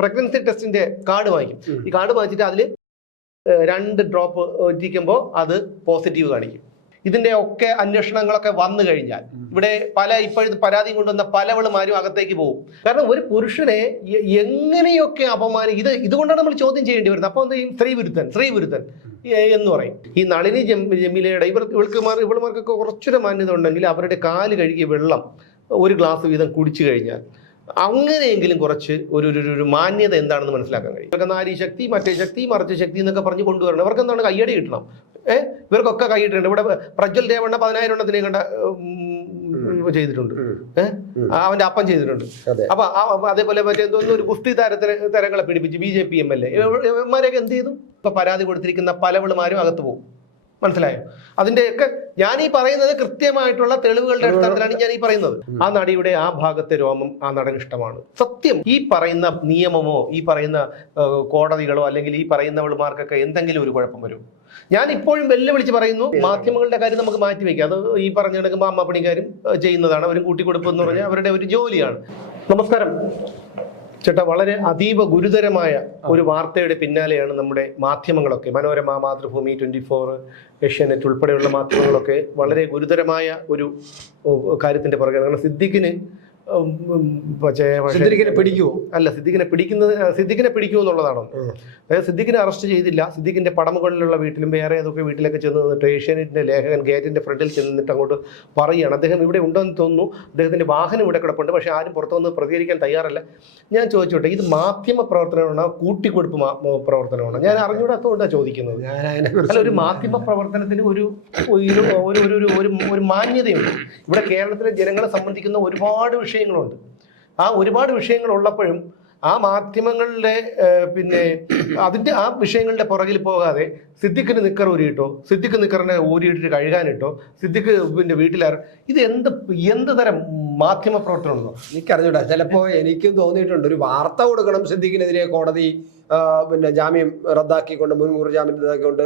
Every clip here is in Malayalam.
പ്രഗ്നൻസി ടെസ്റ്റിന്റെ കാർഡ് വാങ്ങിക്കും. ഈ കാർഡ് വാങ്ങിച്ചിട്ട് അതിൽ 2 ഡ്രോപ്പ് ഇരിക്കുമ്പോൾ അത് പോസിറ്റീവ് കാണിക്കും. ഇതിന്റെ ഒക്കെ അന്വേഷണങ്ങളൊക്കെ വന്നു കഴിഞ്ഞാൽ ഇവിടെ ഇപ്പോഴത്തെ പരാതി കൊണ്ടുവന്ന പലവളുമാരും അകത്തേക്ക് പോകും. കാരണം ഒരു പുരുഷനെ എങ്ങനെയൊക്കെ ഇതുകൊണ്ടാണ് നമ്മൾ ചോദ്യം ചെയ്യേണ്ടി വരുന്നത്. അപ്പോൾ എന്ത് ചെയ്യും? സ്ത്രീവിരുദ്ധൻ എന്ന് പറയും. ഈ നളിനി ജമീലയുടെ ഇവളുമാർക്കൊക്കെ കുറച്ചൊരു മാന്യത ഉണ്ടെങ്കിൽ അവരുടെ കാല് കഴുകിയ വെള്ളം 1 ഗ്ലാസ് വീതം കുടിച്ചു കഴിഞ്ഞാൽ അങ്ങനെയെങ്കിലും കുറച്ച് ഒരു മാന്യത എന്താണെന്ന് മനസ്സിലാക്കാൻ കഴിയും. ഇവർക്ക് നാരി ശക്തി, മറ്റേ ശക്തി, മറിച്ച ശക്തി എന്നൊക്കെ പറഞ്ഞ് കൊണ്ടുവരണം. ഇവർക്ക് എന്താണ് കയ്യടി കിട്ടണം. ഇവർക്കൊക്കെ കൈയിട്ടുണ്ട്. ഇവിടെ പ്രജ്വൽ രേവണ്ണ 10,000 എണ്ണത്തിനെ കണ്ട ചെയ്തിട്ടുണ്ട്. അവന്റെ അപ്പം ചെയ്തിട്ടുണ്ട്. അപ്പൊ അതേപോലെ മറ്റേ ഒരു ഗുസ്തി തരങ്ങളെ പിടിപ്പിച്ച് BJP MLA ഇവന്മാരെയൊക്കെ എന്ത് ചെയ്തു? ഇപ്പൊ പരാതി കൊടുത്തിരിക്കുന്ന പലവളുമാരും അകത്ത് പോകും. മനസ്സിലായോ? അതിന്റെയൊക്കെ ഞാൻ ഈ പറയുന്നത് കൃത്യമായിട്ടുള്ള തെളിവുകളുടെ അടിസ്ഥാനത്തിലാണ് ഞാൻ ഈ പറയുന്നത്. ആ നടിയുടെ ആ ഭാഗത്തെ രോമം ആ നടന് ഇഷ്ടമാണ്. സത്യം. ഈ പറയുന്ന നിയമമോ ഈ പറയുന്ന കോടതികളോ അല്ലെങ്കിൽ ഈ പറയുന്നവളുമാർക്കൊക്കെ എന്തെങ്കിലും ഒരു കുഴപ്പം വരും. ഞാൻ ഇപ്പോഴും വെല്ലുവിളിച്ച് പറയുന്നു, മാധ്യമങ്ങളുടെ കാര്യം നമുക്ക് മാറ്റിവെക്കാം. അത് ഈ പറഞ്ഞ കിടക്കുമ്പോൾ അമ്മ പണിക്കാരും ചെയ്യുന്നതാണ്. അവരും കൂട്ടിക്കൊടുപ്പെന്ന് പറഞ്ഞാൽ അവരുടെ ഒരു ജോലിയാണ്. നമസ്കാരം ചേട്ടാ. വളരെ അതീവ ഗുരുതരമായ ഒരു വാർത്തയുടെ പിന്നാലെയാണ് നമ്മുടെ മാധ്യമങ്ങളൊക്കെ, മനോരമ, മാതൃഭൂമി, 24, ഏഷ്യാനെറ്റ് ഉൾപ്പെടെയുള്ള മാധ്യമങ്ങളൊക്കെ വളരെ ഗുരുതരമായ ഒരു കാര്യത്തിന്റെ പുറകെയാണ്. കാരണം സിദ്ദിഖിനെ പിടിക്കുമോ? അല്ല, സിദ്ദിഖിനെ പിടിക്കുമോ എന്നുള്ളതാണോ? അതായത് സിദ്ദിഖിനെ അറസ്റ്റ് ചെയ്തില്ല. സിദ്ദിഖിന്റെ പടമുകളിലുള്ള വീട്ടിലും വേറെ ഏതൊക്കെ വീട്ടിലൊക്കെ ചെന്ന് നിന്നിട്ട് ഏഷ്യാനെറ്റിന്റെ ലേഖകൻ ഗേറ്റിന്റെ ഫ്രണ്ടിൽ ചെന്നിട്ട് അങ്ങോട്ട് പറയുകയാണ് അദ്ദേഹം ഇവിടെ ഉണ്ടെന്ന് തോന്നുന്നു, അദ്ദേഹത്തിന്റെ വാഹനം ഇവിടെ കിടപ്പുണ്ട്, പക്ഷെ ആരും പുറത്തുനിന്ന് പ്രതികരിക്കാൻ തയ്യാറല്ല. ഞാൻ ചോദിച്ചോട്ടെ, ഇത് മാധ്യമ പ്രവർത്തനമാണോ കൂട്ടിക്കൊടുപ്പ് പ്രവർത്തനമാണോ? ഞാൻ അറിഞ്ഞൂടാത്തതുകൊണ്ടാണ് ചോദിക്കുന്നത്. അല്ല, ഒരു മാധ്യമ പ്രവർത്തനത്തിന് ഒരു മാന്യതയുണ്ട്. ഇവിടെ കേരളത്തിലെ ജനങ്ങളെ സംബന്ധിക്കുന്ന ഒരുപാട് വിഷയങ്ങളുണ്ട്. ആ ഒരുപാട് വിഷയങ്ങളുള്ളപ്പോഴും ആ മാധ്യമങ്ങളുടെ ആ വിഷയങ്ങളുടെ പുറകിൽ പോകാതെ സിദ്ദിഖിന് നിക്കർ ഊരിയിട്ടോ, സിദ്ദിഖ് നിക്കറിനെ ഊരിയിട്ടിട്ട് കഴുകാനിട്ടോ, സിദ്ദിഖ് വീട്ടിലാർ, ഇത് എന്ത് തരം മാധ്യമ പ്രവർത്തനമാണോ എനിക്കറിഞ്ഞൂടാ. ചിലപ്പോ എനിക്കും തോന്നിയിട്ടുണ്ട് ഒരു വാർത്ത കൊടുക്കണം സിദ്ദിഖിനെതിരെ കോടതി ജാമ്യം റദ്ദാക്കിക്കൊണ്ട്, മുൻകൂർ ജാമ്യം റദ്ദാക്കിക്കൊണ്ട്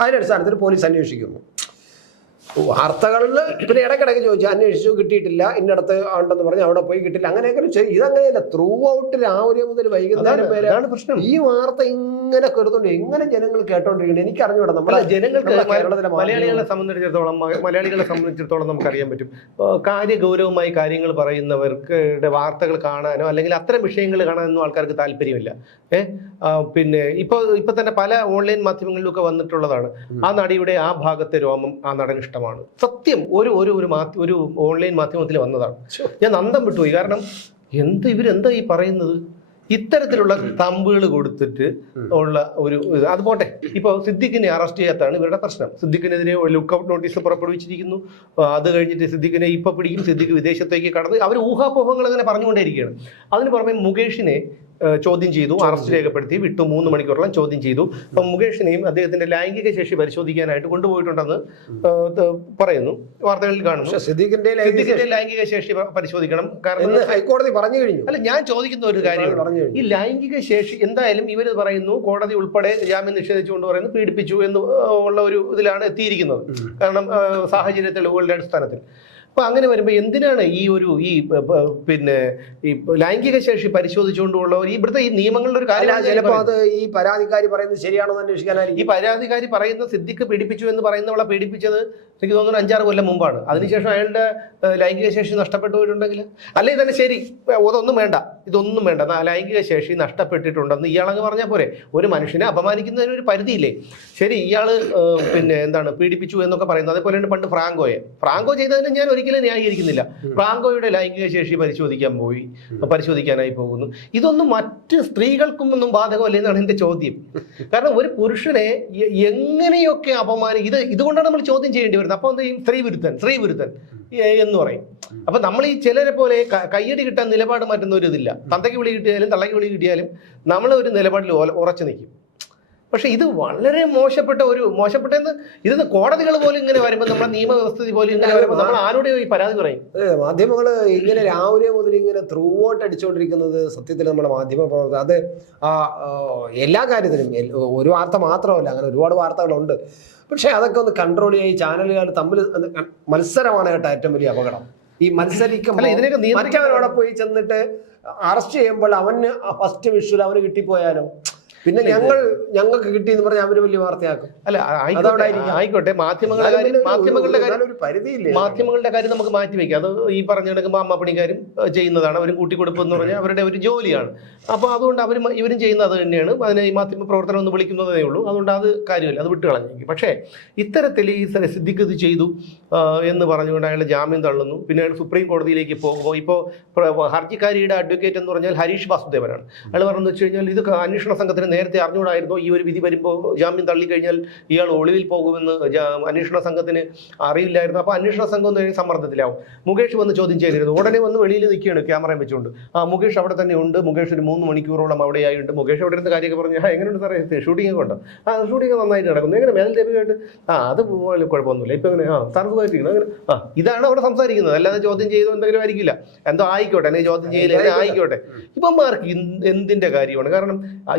അതിന്റെ അടിസ്ഥാനത്തിൽ പോലീസ് അന്വേഷിക്കുന്നു. വാർത്തകളിൽ പിന്നെ ഇടയ്ക്കിടയ്ക്ക് ചോദിച്ചു, അന്വേഷിച്ചു, കിട്ടിയിട്ടില്ല, ഇന്നടത്ത് ഉണ്ടെന്ന് പറഞ്ഞ് അവിടെ പോയി കിട്ടില്ല, അങ്ങനെയൊക്കെ. ഇതങ്ങനെയല്ല. ത്രൂ ഔട്ട് രാവിലെ മുതൽ വൈകുന്നേരം വരെ പ്രശ്നം. ഈ വാർത്ത ഇങ്ങനെ കരുതുണ്ട്. എങ്ങനെ ജനങ്ങൾ കേട്ടോണ്ടിരിക്കുന്നത് എനിക്കറിഞ്ഞൂടാ. നമ്മളെ ജനങ്ങൾക്ക് മലയാളികളെ സംബന്ധിച്ചിടത്തോളം നമുക്കറിയാൻ പറ്റും. കാര്യഗൗരവമായി കാര്യങ്ങൾ പറയുന്നവർക്ക് വാർത്തകൾ കാണാനോ അല്ലെങ്കിൽ അത്തരം വിഷയങ്ങൾ കാണാനൊന്നും ആൾക്കാർക്ക് താല്പര്യമില്ല. ഇപ്പൊ തന്നെ പല ഓൺലൈൻ മാധ്യമങ്ങളിലൊക്കെ വന്നിട്ടുള്ളതാണ്. ആ നടിയുടെ ആ ഭാഗത്തെ രോമം ആ നടന് ഇഷ്ടമാണ്. സത്യം. ഒരു ഓൺലൈൻ മാധ്യമത്തിൽ വന്നതാണ്. ഞാൻ അന്തം വിട്ടുപോയി. കാരണം ഇവരെന്താ ഈ പറയുന്നത്? ഇത്തരത്തിലുള്ള തമ്പുകൾ കൊടുത്തിട്ട് ഉള്ള അത് പോട്ടെ. ഇപ്പോൾ സിദ്ദിഖിനെ അറസ്റ്റ് ചെയ്യാത്തതാണ് ഇവരുടെ പ്രശ്നം. സിദ്ദിഖിനെതിരെ ലുക്കൌട്ട് നോട്ടീസ് പുറപ്പെടുവിച്ചിരിക്കുന്നു. അത് കഴിഞ്ഞിട്ട് സിദ്ദിഖിനെ ഇപ്പൊ പിടിക്കും, സിദ്ദിഖ് വിദേശത്തേക്ക് കടന്ന് അവർ ഊഹാപോഹങ്ങൾ അങ്ങനെ പറഞ്ഞുകൊണ്ടേയിരിക്കുകയാണ്. അതിന് പുറമെ മുകേഷിനെ ചോദ്യം ചെയ്തു, അറസ്റ്റ് രേഖപ്പെടുത്തി വിട്ടു. 3 മണിക്കൂറോളം ചോദ്യം ചെയ്തു. അപ്പം മുകേഷിനെയും അദ്ദേഹത്തിന്റെ ലൈംഗിക ശേഷി പരിശോധിക്കാനായിട്ട് കൊണ്ടുപോയിട്ടുണ്ടെന്ന് പറയുന്നു, വാർത്തകളിൽ കാണുന്നു. സിദ്ദിഖിന്റെ ലൈംഗിക ശേഷി പരിശോധിക്കണം. കാരണം ഹൈക്കോടതി പറഞ്ഞു കഴിഞ്ഞു. അല്ല, ഞാൻ ചോദിക്കുന്ന ഒരു കാര്യം, ഈ ലൈംഗിക ശേഷി എന്തായാലും ഇവർ പറയുന്നു, കോടതി ഉൾപ്പെടെ ജാമ്യം നിഷേധിച്ചുകൊണ്ട് പറയുന്നു പീഡിപ്പിച്ചു എന്ന് ഉള്ള ഒരു ഇതിലാണ് എത്തിയിരിക്കുന്നത്. കാരണം സാഹചര്യ തെളിവുകളുടെ അടിസ്ഥാനത്തിൽ. അപ്പൊ അങ്ങനെ വരുമ്പോൾ എന്തിനാണ് ഈ ലൈംഗിക ശേഷി പരിശോധിച്ചുകൊണ്ടുള്ള ഇവിടുത്തെ ഈ നിയമങ്ങളുടെ ഒരു കാര്യം? ചിലപ്പോൾ അത് ഈ പരാതിക്കാരി പറയുന്നത് ശരിയാണോ എന്ന് അന്വേഷിക്കാനായിരിക്കും. ഈ പരാതിക്കാരി പറയുന്ന സിദ്ദിഖ് പീഡിപ്പിച്ചു എന്ന് പറയുന്നവളെ പീഡിപ്പിച്ചത് എനിക്ക് തോന്നുന്നു 5-6 കൊല്ലം മുമ്പാണ്. അതിനുശേഷം അയാളുടെ ലൈംഗിക ശേഷി നഷ്ടപ്പെട്ടു പോയിട്ടുണ്ടെങ്കിൽ, അല്ലെ തന്നെ ശരി, ഇതൊന്നും വേണ്ട, ലൈംഗിക ശേഷി നഷ്ടപ്പെട്ടിട്ടുണ്ടെന്ന് ഇയാളങ്ങ് പറഞ്ഞാൽ പോരെ? ഒരു മനുഷ്യനെ അപമാനിക്കുന്നതിന് ഒരു പരിധിയില്ലേ? ശരി, ഇയാള് പീഡിപ്പിച്ചു എന്നൊക്കെ പറയുന്നത്. അതേപോലെ പണ്ട് ഫ്രാങ്കോ ചെയ്തതിന് ഞാൻ ഒരിക്കലും ന്യായീകരിക്കുന്നില്ല. ഫ്രാങ്കോയുടെ ലൈംഗിക ശേഷി പരിശോധിക്കാനായി പോകുന്നു. ഇതൊന്നും മറ്റ് സ്ത്രീകൾക്കും ഒന്നും ബാധകമല്ലേ എന്നാണ് എന്റെ ചോദ്യം. കാരണം ഒരു പുരുഷനെ എങ്ങനെയൊക്കെ ഇതുകൊണ്ടാണ് നമ്മൾ ചോദ്യം ചെയ്യേണ്ടി വരുന്നത്. അപ്പൊ എന്ത് ചെയ്യും? സ്ത്രീവിരുദ്ധൻ എന്ന് പറയും. അപ്പൊ നമ്മൾ ഈ ചിലരെ പോലെ കയ്യടി കിട്ടാൻ നിലപാട് മാറ്റുന്ന ഒരു ഇതില്ല. തന്തയ്ക്ക് വിളി കിട്ടിയാലും തള്ളയ്ക്ക് വിളി കിട്ടിയാലും നമ്മൾ ഒരു നിലപാടിൽ ഉറച്ചു നിൽക്കും. പക്ഷെ ഇത് വളരെ മോശപ്പെട്ടെന്ന് ഇതെന്ന് കോടതികൾ പോലും ഇങ്ങനെ വരുമ്പോൾ, നമ്മുടെ നിയമവ്യവസ്ഥ പോലും ഇങ്ങനെ വരുമ്പോൾ നമ്മൾ ആരോടെയോ ഈ പരാതി പറയും? മാധ്യമങ്ങൾ ഇങ്ങനെ രാവിലെ മുതൽ ഇങ്ങനെ ത്രൂ ഔട്ട് അടിച്ചുകൊണ്ടിരിക്കുന്നത് സത്യത്തിൽ നമ്മുടെ മാധ്യമ പ്രവർത്തനം അത് എല്ലാ കാര്യത്തിലും ഒരു വാർത്ത മാത്രമല്ല, അങ്ങനെ ഒരുപാട് വാർത്തകളുണ്ട്. പക്ഷെ അതൊക്കെ ഒന്ന് കൺട്രോൾ ചെയ്യുക. ഈ ചാനലുകൾ തമ്മിൽ മത്സരമാണ് കേട്ടോ ഏറ്റവും വലിയ അപകടം. ഈ മത്സരിക്കുമ്പോൾ മറ്റവരോടെ പോയി ചെന്നിട്ട് അറസ്റ്റ് ചെയ്യുമ്പോൾ അവന് ഫസ്റ്റ് വിഷ്വൽ അവന് കിട്ടിപ്പോയാലോ, പിന്നെ ഞങ്ങൾക്ക് കിട്ടി എന്ന് പറഞ്ഞാൽ അവര് വലിയ വാർത്തയാക്കും. അല്ല ആയിക്കോട്ടെ, മാധ്യമങ്ങളുടെ കാര്യം നമുക്ക് മാറ്റിവെക്കാം. അത് ഈ പറഞ്ഞെടുക്കുമ്പോൾ അമ്മപ്പണിക്കാരും ചെയ്യുന്നതാണ്, അവരും കൂട്ടിക്കൊടുപ്പ് എന്ന് പറഞ്ഞാൽ അവരുടെ ഒരു ജോലിയാണ്. അപ്പോൾ അതുകൊണ്ട് ഇവരും ചെയ്യുന്നത് അത് തന്നെയാണ്. അതിനെ ഈ മാധ്യമ പ്രവർത്തനം ഒന്ന് വിളിക്കുന്നതേ ഉള്ളൂ. അതുകൊണ്ട് അത് കാര്യമില്ല, അത് വിട്ട് കളഞ്ഞേക്കും. പക്ഷേ ഇത്തരത്തിൽ ഈ സിദ്ദിഖ് ഇത് ചെയ്തു എന്ന് പറഞ്ഞുകൊണ്ട് അയാൾ ജാമ്യം തള്ളുന്നു. പിന്നെ അയാൾ സുപ്രീം കോടതിയിലേക്ക് പോകുമ്പോൾ ഇപ്പോൾ ഹർജിക്കാരിയുടെ അഡ്വക്കേറ്റ് എന്ന് പറഞ്ഞാൽ ഹരീഷ് വാസുദേവനാണ്. അയാൾ പറഞ്ഞു വെച്ച് കഴിഞ്ഞാൽ ഇത് അന്വേഷണ സംഘത്തിന് നേരത്തെ അറിഞ്ഞുകൂടായിരുന്നോ ഈ ഒരു വിധി വരുമ്പോൾ ജാമ്യം തള്ളിക്കഴിഞ്ഞാൽ ഇയാൾ ഒളിവിൽ പോകുമെന്ന് അന്വേഷണ സംഘത്തിന് അറിയില്ലായിരുന്നു. അപ്പോൾ അന്വേഷണ സംഘം എന്ന് സമ്മർദ്ദത്തിലാവും. മുകേഷ് വന്ന് ചോദ്യം ചെയ്തിരുന്നു. ഉടനെ വന്ന് വെളിയിൽ നിൽക്കുകയാണ് ക്യാമറയും വെച്ചുകൊണ്ട്. മുകേഷ് അവിടെ തന്നെ ഉണ്ട്, മുകേഷ് ഒരു 3 മണിക്കൂറോളം അവിടെയായിട്ടുണ്ട്. മുകേഷ് അവിടെ ഇരുന്ന് കാര്യമൊക്കെ പറഞ്ഞു, എങ്ങനെയുണ്ട് സാറേ ഷൂട്ടിംഗ് ഒക്കെ ഉണ്ടോ? ഷൂട്ടിംഗ് നന്നായിട്ട് നടക്കുന്നു. എങ്ങനെ മേൽ ലഭ്യമായിട്ട്? അത് കുഴപ്പമൊന്നുമില്ല, ഇപ്പം എങ്ങനെ സാർസുഖമായിട്ടിരിക്കണം അങ്ങനെ. ഇതാണ് അവിടെ സംസാരിക്കുന്നത്. അല്ലാതെ ചോദ്യം ചെയ്തോ എന്തെങ്കിലും ആയിരിക്കില്ല. എന്തോ ആയിക്കോട്ടെ, അല്ലെങ്കിൽ ചോദ്യം ചെയ്യില്ല ആയിക്കോട്ടെ. ഇവന്മാർക്ക് എന്തിൻ്റെ കാര്യമാണ്? കാരണം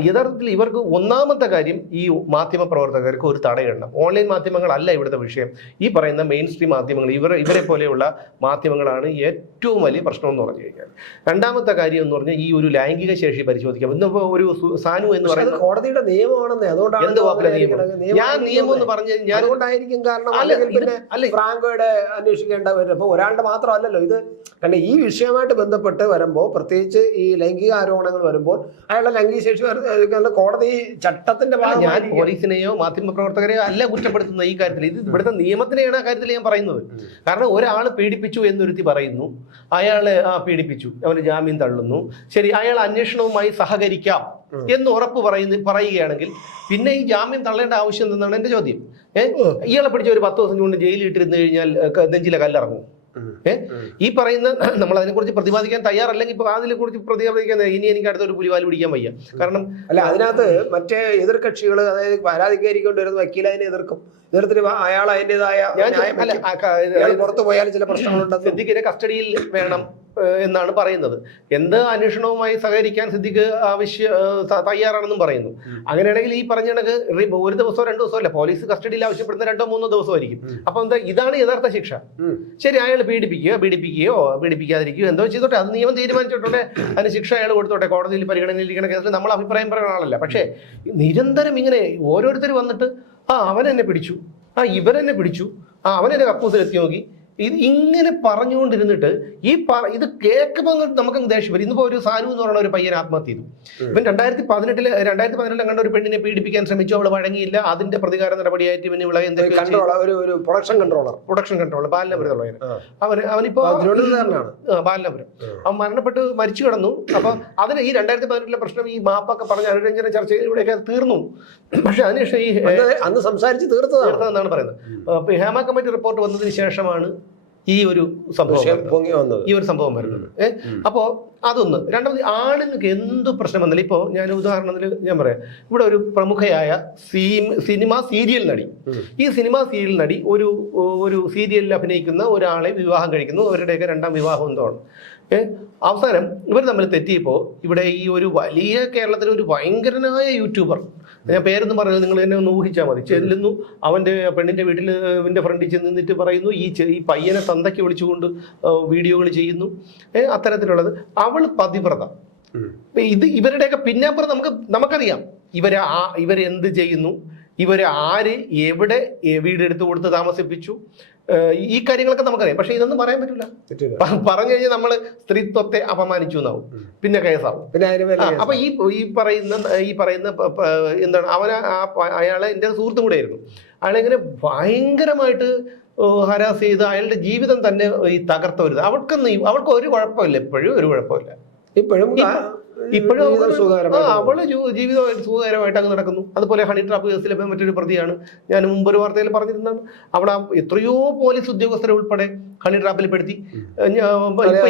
യഥാർത്ഥത്തിൽ ഇവർക്ക് ഒന്നാമത്തെ കാര്യം ഈ മാധ്യമ പ്രവർത്തകർക്ക് ഒരു തടയിടണം. ഓൺലൈൻ മാധ്യമങ്ങളല്ല ഇവിടുത്തെ വിഷയം. ഈ പറയുന്ന മെയിൻ സ്ട്രീം മാധ്യമങ്ങൾ, ഇവരെ പോലെയുള്ള മാധ്യമങ്ങളാണ് ഏറ്റവും വലിയ പ്രശ്നം എന്ന് പറഞ്ഞു കഴിഞ്ഞാൽ. രണ്ടാമത്തെ കാര്യം എന്ന് പറഞ്ഞാൽ ഈ ഒരു ലൈംഗിക ശേഷി പരിശോധിക്കാം. ഇന്നിപ്പോൾ ഒരു സാനു എന്ന് പറയുന്നത് കോടതിയുടെ നിയമമാണെന്നേ. അതുകൊണ്ടാണ് ഞാൻ നിയമം എന്ന് പറഞ്ഞു കഴിഞ്ഞാൽ അതുകൊണ്ടായിരിക്കും. കാരണം ഫ്രാങ്കോയുടെ അന്വേഷിക്കേണ്ടവർ അപ്പോൾ ഒരാളുടെ മാത്രമല്ലല്ലോ ഇത്. കാരണം ഈ വിഷയമായിട്ട് ബന്ധപ്പെട്ട് വരുമ്പോൾ, പ്രത്യേകിച്ച് ഈ ലൈംഗിക ആരോപണങ്ങൾ വരുമ്പോൾ അയാളുടെ ലൈംഗിക ശേഷി കോടതി ചട്ടത്തിന്റെ ഞാൻ പോലീസിനെയോ മാധ്യമ പ്രവർത്തകരെയോ അല്ല കുറ്റപ്പെടുത്തുന്നത് ഈ കാര്യത്തിൽ. ഇത് ഇവിടുത്തെ നിയമത്തിനെയാണ് ആ കാര്യത്തിൽ ഞാൻ പറയുന്നത്. കാരണം ഒരാൾ പീഡിപ്പിച്ചു എന്നൊരുത്തി പറയുന്നു, അയാളെ പീഡിപ്പിച്ചു, അവന് ജാമ്യം തള്ളുന്നു. ശരി, അയാൾ അന്വേഷണവുമായി സഹകരിക്കാം എന്ന് ഉറപ്പ് പറയുകയാണെങ്കിൽ പിന്നെ ഈ ജാമ്യം തള്ളേണ്ട ആവശ്യം എന്തെന്നാണ് എന്റെ ചോദ്യം. ഇയാളെ പിടിച്ച ഒരു 10 ദിവസം കൊണ്ട് ജയിലിൽ ഇട്ടിരുന്നു കഴിഞ്ഞാൽ നെഞ്ചിലെ കല്ലിറങ്ങും. ഈ പറയുന്ന നമ്മൾ അതിനെക്കുറിച്ച് പ്രതിപാദിക്കാൻ തയ്യാറല്ലെങ്കിൽ ഇപ്പൊ അതിനെക്കുറിച്ച് പ്രതിപാദിക്കാൻ ഇനി എനിക്ക് അടുത്തൊരു പുലിവാല് പിടിക്കാൻ വയ്യ. കാരണം അല്ല, അതിനകത്ത് മറ്റേ എതിർകക്ഷികൾ, അതായത് പരാതിക്കാരിക്കൊണ്ടുവരുന്ന വക്കീൽ അതിനെ എതിർക്കും. എതിർത്തിട്ട് അയാൾ അതിൻ്റെതായ പുറത്തു പോയാലും ചില പ്രശ്നങ്ങളുണ്ട്. സിദ്ദിഖിനെ കസ്റ്റഡിയിൽ വേണം എന്നാണ് പറയുന്നത്. എന്ത് അന്വേഷണവുമായി സഹകരിക്കാൻ സിദ്ദിഖ് തയ്യാറാണെന്നും പറയുന്നു. അങ്ങനെയാണെങ്കിൽ ഈ പറഞ്ഞ കണക്ക് 1 ദിവസമോ 2 ദിവസമോ അല്ല, പോലീസ് കസ്റ്റഡിയിൽ ആവശ്യപ്പെടുന്ന 2-3 ദിവസമായിരിക്കും. അപ്പൊ എന്താ, ഇതാണ് യഥാർത്ഥ ശിക്ഷ. ശരി, അയാൾ പീഡിപ്പിക്കുകയോ പീഡിപ്പിക്കാതിരിക്കുകയോ എന്തോ ചെയ്തോട്ടെ, അത് നിയമം തീരുമാനിച്ചിട്ടോട്ടെ, അതിന് ശിക്ഷ അയാൾ കൊടുത്തോട്ടെ. കോടതിയിൽ പരിഗണനയിലിരിക്കുന്ന കേസിൽ നമ്മൾ അഭിപ്രായം പറയുന്ന ആളല്ല. പക്ഷേ നിരന്തരം ഇങ്ങനെ ഓരോരുത്തർ വന്നിട്ട് അവനെന്നെ പിടിച്ചു, ഇവരെന്നെ പിടിച്ചു, അവനെന്നെ കക്കൂസിലെത്തി നോക്കി, ഇത് ഇങ്ങനെ പറഞ്ഞുകൊണ്ടിരുന്നിട്ട് ഇത് കേൾക്കുമ്പോൾ നമുക്ക് ദേഷ്യം വരും. ഇന്നിപ്പോൾ ഒരു സാനു എന്ന് പറയുന്ന ഒരു പയ്യൻ ആത്മഹത്യ ചെയ്തു. ഇവൻ 2018 കണ്ട ഒരു പെണ്ണിനെ പീഡിപ്പിക്കാൻ ശ്രമിച്ചു, അവൾ വഴങ്ങിയില്ല. അതിന്റെ പ്രതികാര നടപടിയായിട്ട് ഇവന് ഇവിടെ പ്രൊഡക്ഷൻ കൺട്രോളർ ബാലനപുരം. അവനിപ്പോ ബാലനപുരം അവൻ മരിച്ചു കിടന്നു. അപ്പൊ അതിന് ഈ 2018 പ്രശ്നം ഈ മാപ്പൊക്കെ പറഞ്ഞ അനുരഞ്ജന ചർച്ചയിലൂടെയൊക്കെ തീർന്നു. പക്ഷെ അതിനുശേഷം ഈ അന്ന് സംസാരിച്ച് തീർത്തതാണെന്നാണ് പറയുന്നത്. ഹേമ കമ്മിറ്റി റിപ്പോർട്ട് വന്നതിന് ശേഷമാണ് ഈ ഒരു സംഭവം വരുന്നത്. അപ്പോൾ അതൊന്ന്. രണ്ടാമത്, ആളുങ്ങൾക്ക് എന്ത് പ്രശ്നം വന്നാലും, ഇപ്പോൾ ഞാൻ ഉദാഹരണത്തിന് ഞാൻ പറയാം, ഇവിടെ ഒരു പ്രമുഖയായ സിനിമ സീരിയൽ നടി, ഈ സിനിമ സീരിയൽ നടി ഒരു സീരിയലിൽ അഭിനയിക്കുന്ന ഒരാളെ വിവാഹം കഴിക്കുന്നു. അവരുടെയൊക്കെ 2ാം വിവാഹം എന്താണ്. അവസാനം ഇവർ തമ്മിൽ തെറ്റിയപ്പോൾ ഇവിടെ ഈ ഒരു വലിയ കേരളത്തിലെ ഒരു ഭയങ്കരനായ യൂട്യൂബർ, ഞാൻ പേരൊന്നും പറഞ്ഞത് നിങ്ങൾ എന്നെ ഒന്ന് ഊഹിച്ചാൽ മതി, ചെല്ലുന്നു അവൻ്റെ പെണ്ണിൻ്റെ വീട്ടിൽ ഇവൻ്റെ ഫ്രണ്ടിൽ ചെന്ന് നിന്നിട്ട് പറയുന്നു ഈ പയ്യനെ തന്തയ്ക്ക് വിളിച്ചുകൊണ്ട് വീഡിയോകൾ ചെയ്യുന്നു. അത്തരത്തിലുള്ളത്. അവൾ പതിവ്രത. ഇവരുടെയൊക്കെ പിന്നാമ്പുറം നമുക്കറിയാം. ഇവരെന്ത് ചെയ്യുന്നു, ഇവരെ ആര് എവിടെ വീടെടുത്ത് കൊടുത്ത് താമസിപ്പിച്ചു, ഈ കാര്യങ്ങളൊക്കെ നമുക്കറിയാം. പക്ഷെ ഇതൊന്നും പറയാൻ പറ്റില്ല. പറഞ്ഞു കഴിഞ്ഞാൽ നമ്മൾ സ്ത്രീത്വത്തെ അപമാനിച്ചു എന്നാവും, പിന്നെ കേസാവും. അപ്പൊ ഈ പറയുന്ന എന്താണ്, അയാളെ എൻ്റെ സുഹൃത്തും കൂടെ ആയിരുന്നു. അയാളെങ്ങനെ ഭയങ്കരമായിട്ട് ഹരാസ് ചെയ്ത് അയാളുടെ ജീവിതം തന്നെ ഈ തകർത്ത ഒരു അവൾക്ക് ഒരു കുഴപ്പമില്ല, ഇപ്പോഴും ഒരു കുഴപ്പമില്ല. ഇപ്പോഴും അവള് ജീവിതമായിട്ട് സുഖകരമായിട്ട് അങ്ങ് നടക്കുന്നു. അതുപോലെ ഹണി ട്രാപ്പ് കേസിലെ മറ്റൊരു പ്രതിയാണ്, ഞാൻ മുമ്പൊരു വാർത്തയിൽ പറഞ്ഞിരുന്നതാണ്. അവിടെ എത്രയോ പോലീസ് ഉദ്യോഗസ്ഥരെ ഉൾപ്പെടെ ഹണി ട്രാപ്പിൽ പെടുത്തി.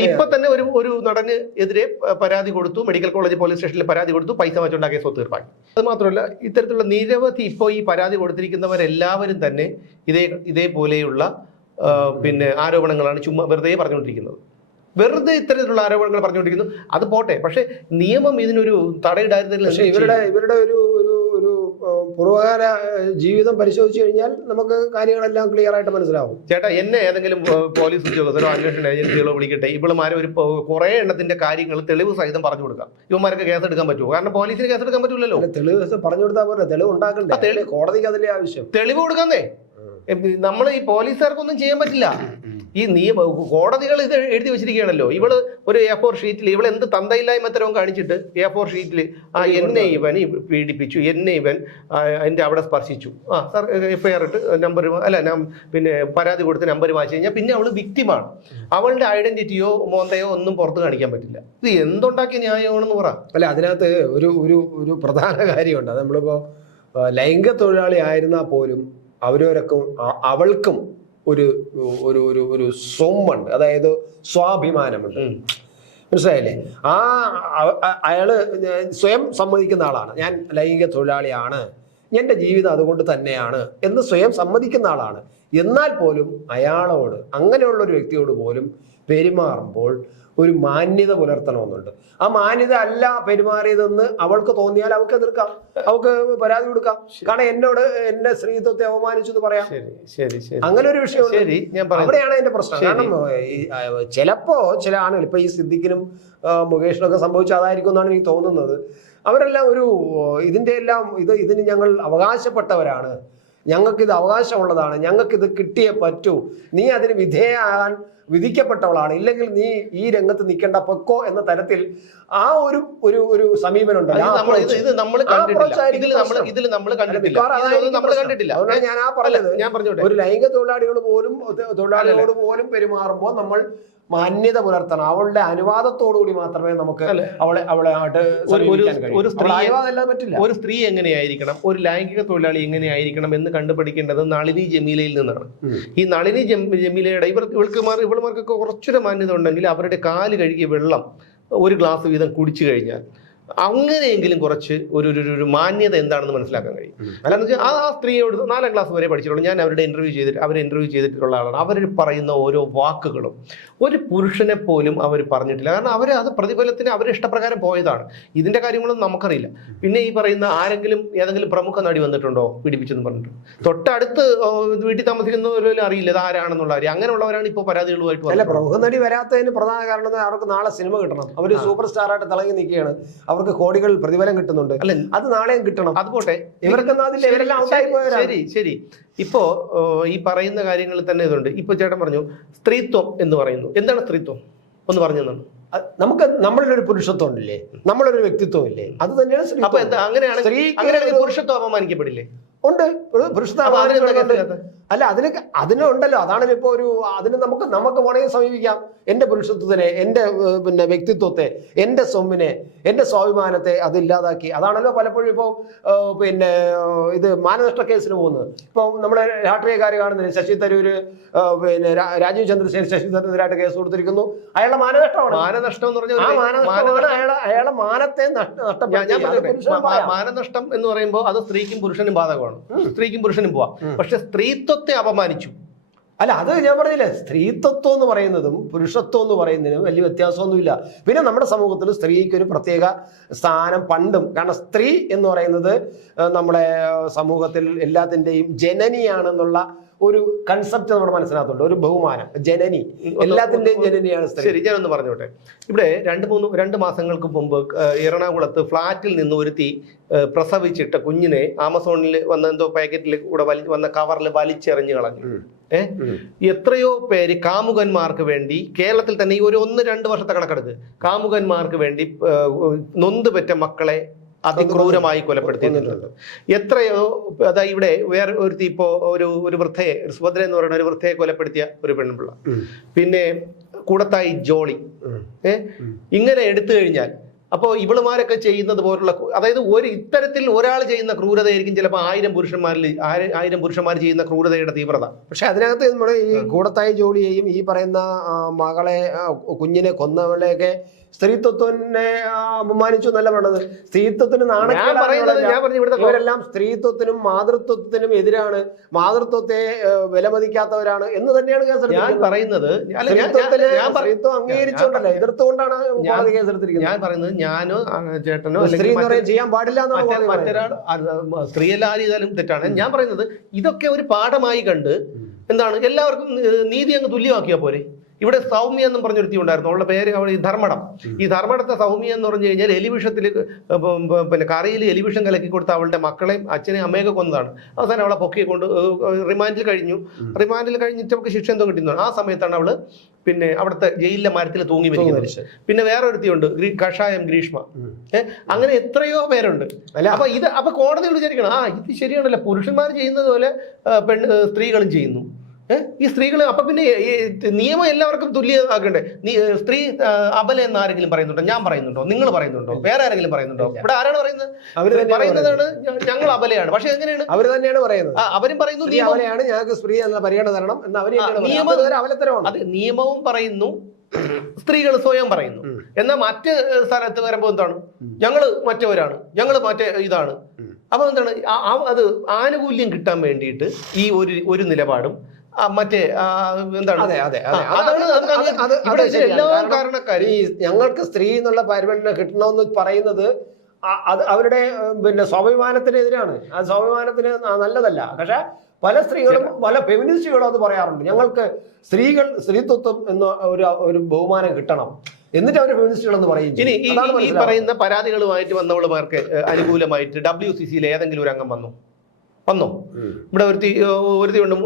ഇപ്പൊ തന്നെ ഒരു നടന് എതിരെ പരാതി കൊടുത്തു, മെഡിക്കൽ കോളേജ് പോലീസ് സ്റ്റേഷനിൽ പരാതി കൊടുത്തു, പൈസ വെച്ചുണ്ടാക്കിയ സ്വത്ത് തീർപ്പാക്കി. അത് മാത്രമല്ല, ഇത്തരത്തിലുള്ള നിരവധി ഇപ്പോൾ ഈ പരാതി കൊടുത്തിരിക്കുന്നവരെല്ലാവരും തന്നെ ഇതേപോലെയുള്ള ആരോപണങ്ങളാണ് ചുമ്മാ വെറുതെ പറഞ്ഞുകൊണ്ടിരിക്കുന്നത്. വെറുതെ ഇത്തരത്തിലുള്ള ആരോപണങ്ങൾ പറഞ്ഞുകൊണ്ടിരിക്കുന്നു. അത് പോട്ടെ, പക്ഷെ നിയമം ഇതിനൊരു തടയിടാതിരുന്നില്ല. പക്ഷേ ഇവരുടെ ഒരു പൂർവ്വകാല ജീവിതം പരിശോധിച്ചു കഴിഞ്ഞാൽ നമുക്ക് കാര്യങ്ങളെല്ലാം ക്ലിയർ ആയിട്ട് മനസ്സിലാവും. ചേട്ടാ, എന്നെ ഏതെങ്കിലും പോലീസ് ഉദ്യോഗസ്ഥരോ അന്വേഷണ ഏജൻസികളോ വിളിക്കട്ടെ, ഇവളുമാരെ ഒരു കുറേ എണ്ണത്തിന്റെ കാര്യങ്ങൾ തെളിവ് സഹിതം പറഞ്ഞു കൊടുക്കാം. ഇവന്മാർക്ക് കേസ് എടുക്കാൻ പറ്റുമോ? കാരണം പോലീസിന് കേസ് എടുക്കാൻ പറ്റില്ലല്ലോ. തെളിവ് പറഞ്ഞു കൊടുത്താൽ പോരെ, തെളിവ് ഉണ്ടാക്കണ്ടേ? കോടതിക്ക് അതിലെ ആവശ്യം. തെളിവ് കൊടുക്കാന്നേ. നമ്മൾ ഈ പോലീസുകാർക്കൊന്നും ചെയ്യാൻ പറ്റില്ല. ഈ കോടതികൾ ഇത് എഴുതി വെച്ചിരിക്കുകയാണല്ലോ. ഇവള് ഒരു A4 ഷീറ്റിൽ ഇവൾ എന്ത് തന്തയില്ലായ്മത്തരവും കാണിച്ചിട്ട് A4 ഷീറ്റിൽ എന്നെ ഇവൻ പീഡിപ്പിച്ചു, എന്നെ ഇവൻ എൻ്റെ അവിടെ സ്പർശിച്ചു, സാർ FIR ഇട്ട് നമ്പർ പിന്നെ പരാതി കൊടുത്ത് നമ്പർ വായിച്ചു കഴിഞ്ഞാൽ പിന്നെ അവള് വിക്ടിമാണ്. അവളുടെ ഐഡന്റിറ്റിയോ മോന്തയോ ഒന്നും പുറത്ത് കാണിക്കാൻ പറ്റില്ല. ഇത് എന്തുണ്ടാക്കിയ ന്യായമാണെന്ന് പറ. അല്ല, അതിനകത്ത് ഒരു ഒരു ഒരു പ്രധാന കാര്യമുണ്ട്. അത് നമ്മളിപ്പോ ലൈംഗിക തൊഴിലാളി ആയിരുന്നാൽ പോലും അവൾക്കും ഒരു ഒരു ഒരു ഒരു സ്വമുണ്ട്, അതായത് സ്വാഭിമാനമുണ്ട്. മനസ്സിലായില്ലേ? അയാള് സ്വയം സമ്മതിക്കുന്ന ആളാണ്. ഞാൻ ലൈംഗിക തൊഴിലാളിയാണ്, എൻ്റെ ജീവിതം അതുകൊണ്ട് തന്നെയാണ് എന്ന് സ്വയം സമ്മതിക്കുന്ന ആളാണ്. എന്നാൽ പോലും അയാളോട്, അങ്ങനെയുള്ള ഒരു വ്യക്തിയോട് പോലും പെരുമാറുമ്പോൾ ഒരു മാന്യത പുലർത്തണമെന്നുണ്ട്. ആ മാന്യത അല്ല പെരുമാറിയതെന്ന് അവൾക്ക് തോന്നിയാൽ അവൾക്ക് എതിർക്കാം, അവൾക്ക് പരാതി കൊടുക്കാം. കാരണം എന്നോട് എന്റെ സ്ത്രീത്വത്തെ അവമാനിച്ചു എന്ന് പറയാം. അങ്ങനെ ഒരു വിഷയം അവിടെയാണ് അതിന്റെ പ്രശ്നം. കാരണം ചിലപ്പോ ചില ആളുകൾ, ഇപ്പൊ ഈ സിദ്ദിഖിനും മുകേഷിനൊക്കെ സംഭവിച്ച അതായിരിക്കും എന്നാണ് എനിക്ക് തോന്നുന്നത്. അവരെല്ലാം ഇതിന്റെ എല്ലാം ഇതിന് ഞങ്ങൾ അവകാശപ്പെട്ടവരാണ്, ഞങ്ങൾക്കിത് അവകാശമുള്ളതാണ്, ഞങ്ങൾക്കിത് കിട്ടിയേ പറ്റൂ, നീ അതിന് വിധേയമാകാൻ വിധിക്കപ്പെട്ടവളാണ്, ഇല്ലെങ്കിൽ നീ ഈ രംഗത്ത് നിൽക്കേണ്ട പൊക്കോ എന്ന തരത്തിൽ ആ ഒരു ഒരു ഒരു സമീപനം ഉണ്ടല്ലോ. ഞാൻ പറഞ്ഞത് ഒരു ലൈംഗിക തൊഴിലാളികളോട് പോലും പെരുമാറുമ്പോൾ നമ്മൾ മാന്യത പുലർത്തണം. അവളുടെ അനുവാദത്തോടുകൂടി മാത്രമേ നമുക്ക് അവളെ ഒരു സ്ത്രീ എങ്ങനെയായിരിക്കണം, ഒരു ലൈംഗിക തൊഴിലാളി എങ്ങനെയായിരിക്കണം എന്ന് കണ്ടുപിടിക്കേണ്ടത് നളിനി ജമീലയിൽ നിന്നാണ്. ഈ നളിനി ജമീലയുടെ ഇവൾമാർക്കൊക്കെ കുറച്ചൊരു മാന്യത ഉണ്ടെങ്കിൽ അവരുടെ കാല് കഴുകിയ വെള്ളം ഒരു ഗ്ലാസ് വീതം കുടിച്ചു കഴിഞ്ഞാൽ അങ്ങനെയെങ്കിലും കുറച്ച് ഒരു മാന്യത എന്താണെന്ന് മനസ്സിലാക്കാൻ കഴിയും. അല്ലാന്ന് വെച്ചാൽ ആ സ്ത്രീയോട് 4ാം ക്ലാസ് വരെ പഠിച്ചിട്ടുള്ളൂ. ഞാൻ അവരെ ഇന്റർവ്യൂ ചെയ്തിട്ടുള്ള ആളാണ്. അവർ പറയുന്ന ഓരോ വാക്കുകളും ഒരു പുരുഷനെ പോലും അവർ പറഞ്ഞിട്ടില്ല. കാരണം അത് പ്രതിഫലത്തിന് അവരുടെ ഇഷ്ടപ്രകാരം പോയതാണ്. ഇതിന്റെ കാര്യങ്ങളൊന്നും നമുക്കറിയില്ല. പിന്നെ ഈ പറയുന്ന ഏതെങ്കിലും പ്രമുഖ നടി വന്നിട്ടുണ്ടോ പീഡിപ്പിച്ചെന്ന് പറഞ്ഞിട്ട്? തൊട്ടടുത്ത് വീട്ടിൽ താമസിക്കുന്നവരും അറിയില്ല ഇത് ആരാണെന്നുള്ള കാര്യം. അങ്ങനെയുള്ളവരാണ് ഇപ്പോൾ പരാതികളുമായിട്ട്. അല്ല, പ്രമുഖ നടി വരാത്തതിന് പ്രധാന കാരണം അവർക്ക് നാളെ സിനിമ കിട്ടണം. അവർ സൂപ്പർ സ്റ്റാറായിട്ട് തിളങ്ങി നിൽക്കുകയാണ്, അവർക്ക് കോടികൾ പ്രതിഫലം കിട്ടുന്നുണ്ട്. അല്ല, അത് നാളെയും കിട്ടണം. അതുപോട്ടെ, ശരി. ഇപ്പോ ഈ പറയുന്ന കാര്യങ്ങളിൽ തന്നെ ഇതുണ്ട്. ഇപ്പൊ ചേട്ടൻ പറഞ്ഞു സ്ത്രീത്വം എന്ന് പറയുന്നു. എന്താണ് സ്ത്രീത്വം? ഒന്ന് പറഞ്ഞു തന്നെ. നമ്മളൊരു പുരുഷത്വം ഉണ്ടല്ലേ, നമ്മളൊരു വ്യക്തിത്വം ഇല്ലേ, അത് തന്നെയാണ്. അപ്പൊ എന്താ അങ്ങനെയാണെങ്കിൽ പുരുഷത്വം അപമാനിക്കപ്പെടില്ലേ? ഉണ്ട്, പുരുഷത്വം. അല്ല, അതിനുണ്ടല്ലോ. അതാണ് ഇപ്പൊ അതിന് നമുക്ക് വേണമെങ്കിൽ സമീപിക്കാം. എന്റെ പുരുഷത്വത്തിനെ, എന്റെ പിന്നെ വ്യക്തിത്വത്തെ, എന്റെ സ്വമ്മിനെ, എന്റെ സ്വാഭിമാനത്തെ അതില്ലാതാക്കി. അതാണല്ലോ പലപ്പോഴും ഇപ്പൊ പിന്നെ ഇത് മാനനഷ്ട കേസിന് പോകുന്നത്. ഇപ്പൊ നമ്മുടെ രാഷ്ട്രീയക്കാർ കാണുന്നില്ല, ശശി തരൂര് പിന്നെ രാജീവ് ചന്ദ്രശേഖർ ശശി തരൂരിനായിട്ട് കേസ് കൊടുത്തിരിക്കുന്നു. അയാളുടെ മാനനഷ്ടമാണ്. മാനനഷ്ടം എന്ന് പറഞ്ഞാൽ അയാളുടെ മാനത്തെ മാനനഷ്ടം എന്ന് പറയുമ്പോൾ അത് സ്ത്രീക്കും പുരുഷനും ബാധകമാണ്. സ്ത്രീക്കും പുരുഷനും പോവാം. പക്ഷെ സ്ത്രീത്വത്തെ അപമാനിച്ചു. അല്ല, അത് ഞാൻ പറഞ്ഞില്ലേ, സ്ത്രീത്വം എന്ന് പറയുന്നതും പുരുഷത്വം എന്ന് പറയുന്നതിനും വലിയ വ്യത്യാസമൊന്നുമില്ല. പിന്നെ നമ്മുടെ സമൂഹത്തിൽ സ്ത്രീക്ക് ഒരു പ്രത്യേക സ്ഥാനം പണ്ടും. കാരണം സ്ത്രീ എന്ന് പറയുന്നത് നമ്മുടെ സമൂഹത്തിൽ എല്ലാത്തിൻ്റെയും ജനനിയാണെന്നുള്ള ഒരു കൺസെപ്റ്റ് നമ്മൾ മനസ്സിലാക്കുന്നുണ്ട്. ഒരു ബഹുമാനം, ജനനി, എല്ലാത്തിൻ്റെയും ജനനിയാണ് സ്ത്രീ. ശരി, ഞാനൊന്ന് പറഞ്ഞോട്ടെ. ഇവിടെ 2 മാസങ്ങൾക്ക് മുമ്പ് എറണാകുളത്ത് ഫ്ലാറ്റിൽ നിന്ന് ഒരുത്തി പ്രസവിച്ചിട്ട കുഞ്ഞിനെ ആമസോണിൽ വന്ന എന്തോ പാക്കറ്റിൽ കൂടെ വന്ന കവറിൽ വലിച്ചെറിഞ്ഞു കളഞ്ഞു. എത്രയോ പേര് കാമുകന്മാർക്ക് വേണ്ടി കേരളത്തിൽ തന്നെ ഈ ഒരു 1-2 വർഷത്തെ കണക്കെടുക്ക്, കാമുകന്മാർക്ക് വേണ്ടി നൊന്തുപെറ്റ മക്കളെ അതിക്രൂരമായി കൊലപ്പെടുത്തിയിട്ടുണ്ട്. എത്രയോ ഇവിടെ വേറെ ഒരുത്തി ഇപ്പോ ഒരു വൃദ്ധയെ, സുഭദ്ര എന്ന് പറയുന്ന ഒരു വൃദ്ധയെ കൊലപ്പെടുത്തിയ ഒരു പെൺപിള്ള. പിന്നെ കൂടത്തായി ജോളി. ഇങ്ങനെ എടുത്തു കഴിഞ്ഞാൽ അപ്പോൾ ഇവളുമാരൊക്കെ ചെയ്യുന്നത് പോലുള്ള, അതായത് ഇത്തരത്തിൽ ഒരാൾ ചെയ്യുന്ന ക്രൂരതയായിരിക്കും ചിലപ്പോൾ 1000 പുരുഷന്മാർ ചെയ്യുന്ന ക്രൂരതയുടെ തീവ്രത. പക്ഷെ അതിനകത്ത് നമ്മുടെ ഈ കൂടത്തായി ജോളിയെയും ഈ പറയുന്ന കുഞ്ഞിനെ കൊന്നവളെയൊക്കെ സ്ത്രീത്വത്തിനെ അപമാനിച്ചു എന്നല്ല വേണ്ടത്. സ്ത്രീത്വത്തിന് ഇവരെല്ലാം സ്ത്രീത്വത്തിനും മാതൃത്വത്തിനും എതിരാണ്, മാതൃത്വത്തെ വിലമതിക്കാത്തവരാണ് എന്ന് തന്നെയാണ് സ്ത്രീത്വം അംഗീകരിച്ചുകൊണ്ടല്ല, എതിർത്തുകൊണ്ടാണ് കോടതി കേസെടുത്തിരിക്കുന്നത്. ഞാൻ പറയുന്നത് ഞാനോ ചേട്ടനോ സ്ത്രീ ചെയ്യാൻ പാടില്ല മറ്റൊരാൾ സ്ത്രീയെല്ലാം ആര് ചെയ്താലും തെറ്റാണ്. ഞാൻ പറയുന്നത് ഇതൊക്കെ ഒരു പാഠമായി കണ്ട് എന്താണ് എല്ലാവർക്കും നീതി അങ്ങ് തുല്യമാക്കിയാൽ പോരെ. ഇവിടെ സൗമ്യ എന്നും പറഞ്ഞൊരുത്തി ഉണ്ടായിരുന്നു, അവളുടെ പേര് ഈ ധർമ്മടം. ഈ ധർമ്മടത്തെ സൗമ്യ എന്ന് പറഞ്ഞു കഴിഞ്ഞാൽ എലിവിഷത്തിൽ പിന്നെ കറിയിൽ എലിവിഷം കലക്കി കൊടുത്ത അവളുടെ മക്കളെയും അച്ഛനെയും അമ്മയൊക്കെ കൊന്നതാണ്. അവസാനം അവളെ പൊക്കി കൊണ്ട് റിമാൻഡിൽ കഴിഞ്ഞു. റിമാൻഡിൽ കഴിഞ്ഞിട്ട് അവൾക്ക് ശിക്ഷ എന്തോ കിട്ടുന്നതാണ്. ആ സമയത്താണ് അവള് പിന്നെ അവിടുത്തെ ജയിലിലെ മരത്തിൽ തൂങ്ങി മരിക്കുന്നത്. പിന്നെ വേറെ ഒരുത്തിയുണ്ട് കഷായം ഗ്രീഷ്മ. അങ്ങനെ എത്രയോ പേരുണ്ട്. അപ്പൊ കോടതി വിചാരിക്കണം, ഇത് ശരിയാണല്ലോ, പുരുഷന്മാർ ചെയ്യുന്നത് പോലെ സ്ത്രീകളും ചെയ്യുന്നു. ഈ സ്ത്രീകൾ അപ്പൊ പിന്നെ നിയമം എല്ലാവർക്കും തുല്യമാക്കണ്ടേ? സ്ത്രീ അബല എന്ന് ആരെങ്കിലും പറയുന്നുണ്ടോ? ഞാൻ പറയുന്നുണ്ടോ? നിങ്ങൾ പറയുന്നുണ്ടോ? വേറെ ആരെങ്കിലും പറയുന്നുണ്ടോ? ഇവിടെ ആരാണ് പറയുന്നത്? പറയുന്നതാണ് ഞങ്ങൾ അബലയാണ്. പക്ഷെ എങ്ങനെയാണ് അവർ തന്നെയാണ് പറയുന്നത്? അവരും പറയുന്നു ഞങ്ങൾക്ക് സ്ത്രീ എന്ന പരിഗണന തരണം എന്ന് അവർ അതെ, നിയമവും പറയുന്നു, സ്ത്രീകൾ സ്വയം പറയുന്നു. എന്നാൽ മറ്റ് സ്ഥലത്ത് വരുമ്പോൾ എന്താണ്, ഞങ്ങള് മറ്റവരാണ്, ഞങ്ങള് മറ്റേ ഇതാണ്. അപ്പൊ എന്താണ് അത് ആനുകൂല്യം കിട്ടാൻ വേണ്ടിയിട്ട് ഈ ഒരു നിലപാടും മറ്റേ എന്താണ് ഞങ്ങൾക്ക് സ്ത്രീ എന്നുള്ള പരിഗണന കിട്ടണമെന്ന് പറയുന്നത് അത് അവരുടെ പിന്നെ സ്വാഭിമാനത്തിനെതിരാണ്. ആ സ്വാഭിമാനത്തിന് നല്ലതല്ല. പക്ഷെ പല സ്ത്രീകളും പല ഫെമിനിസ്റ്റുകളും അത് പറയാറുണ്ട്, ഞങ്ങൾക്ക് സ്ത്രീത്വം എന്ന ഒരു ബഹുമാനം കിട്ടണം, എന്നിട്ട് അവർ ഫെമിനിസ്റ്റുകൾ എന്ന് പറയും. ഇനി ഈ പറയുന്ന പരാതികളുമായിട്ട് വന്നവളുമാർക്ക് അനുകൂലമായിട്ട് WCCയിൽ ഏതെങ്കിലും ഒരു അംഗം വന്നോ? ഇവിടെ ഒരുത്തി ഉണ്ട്,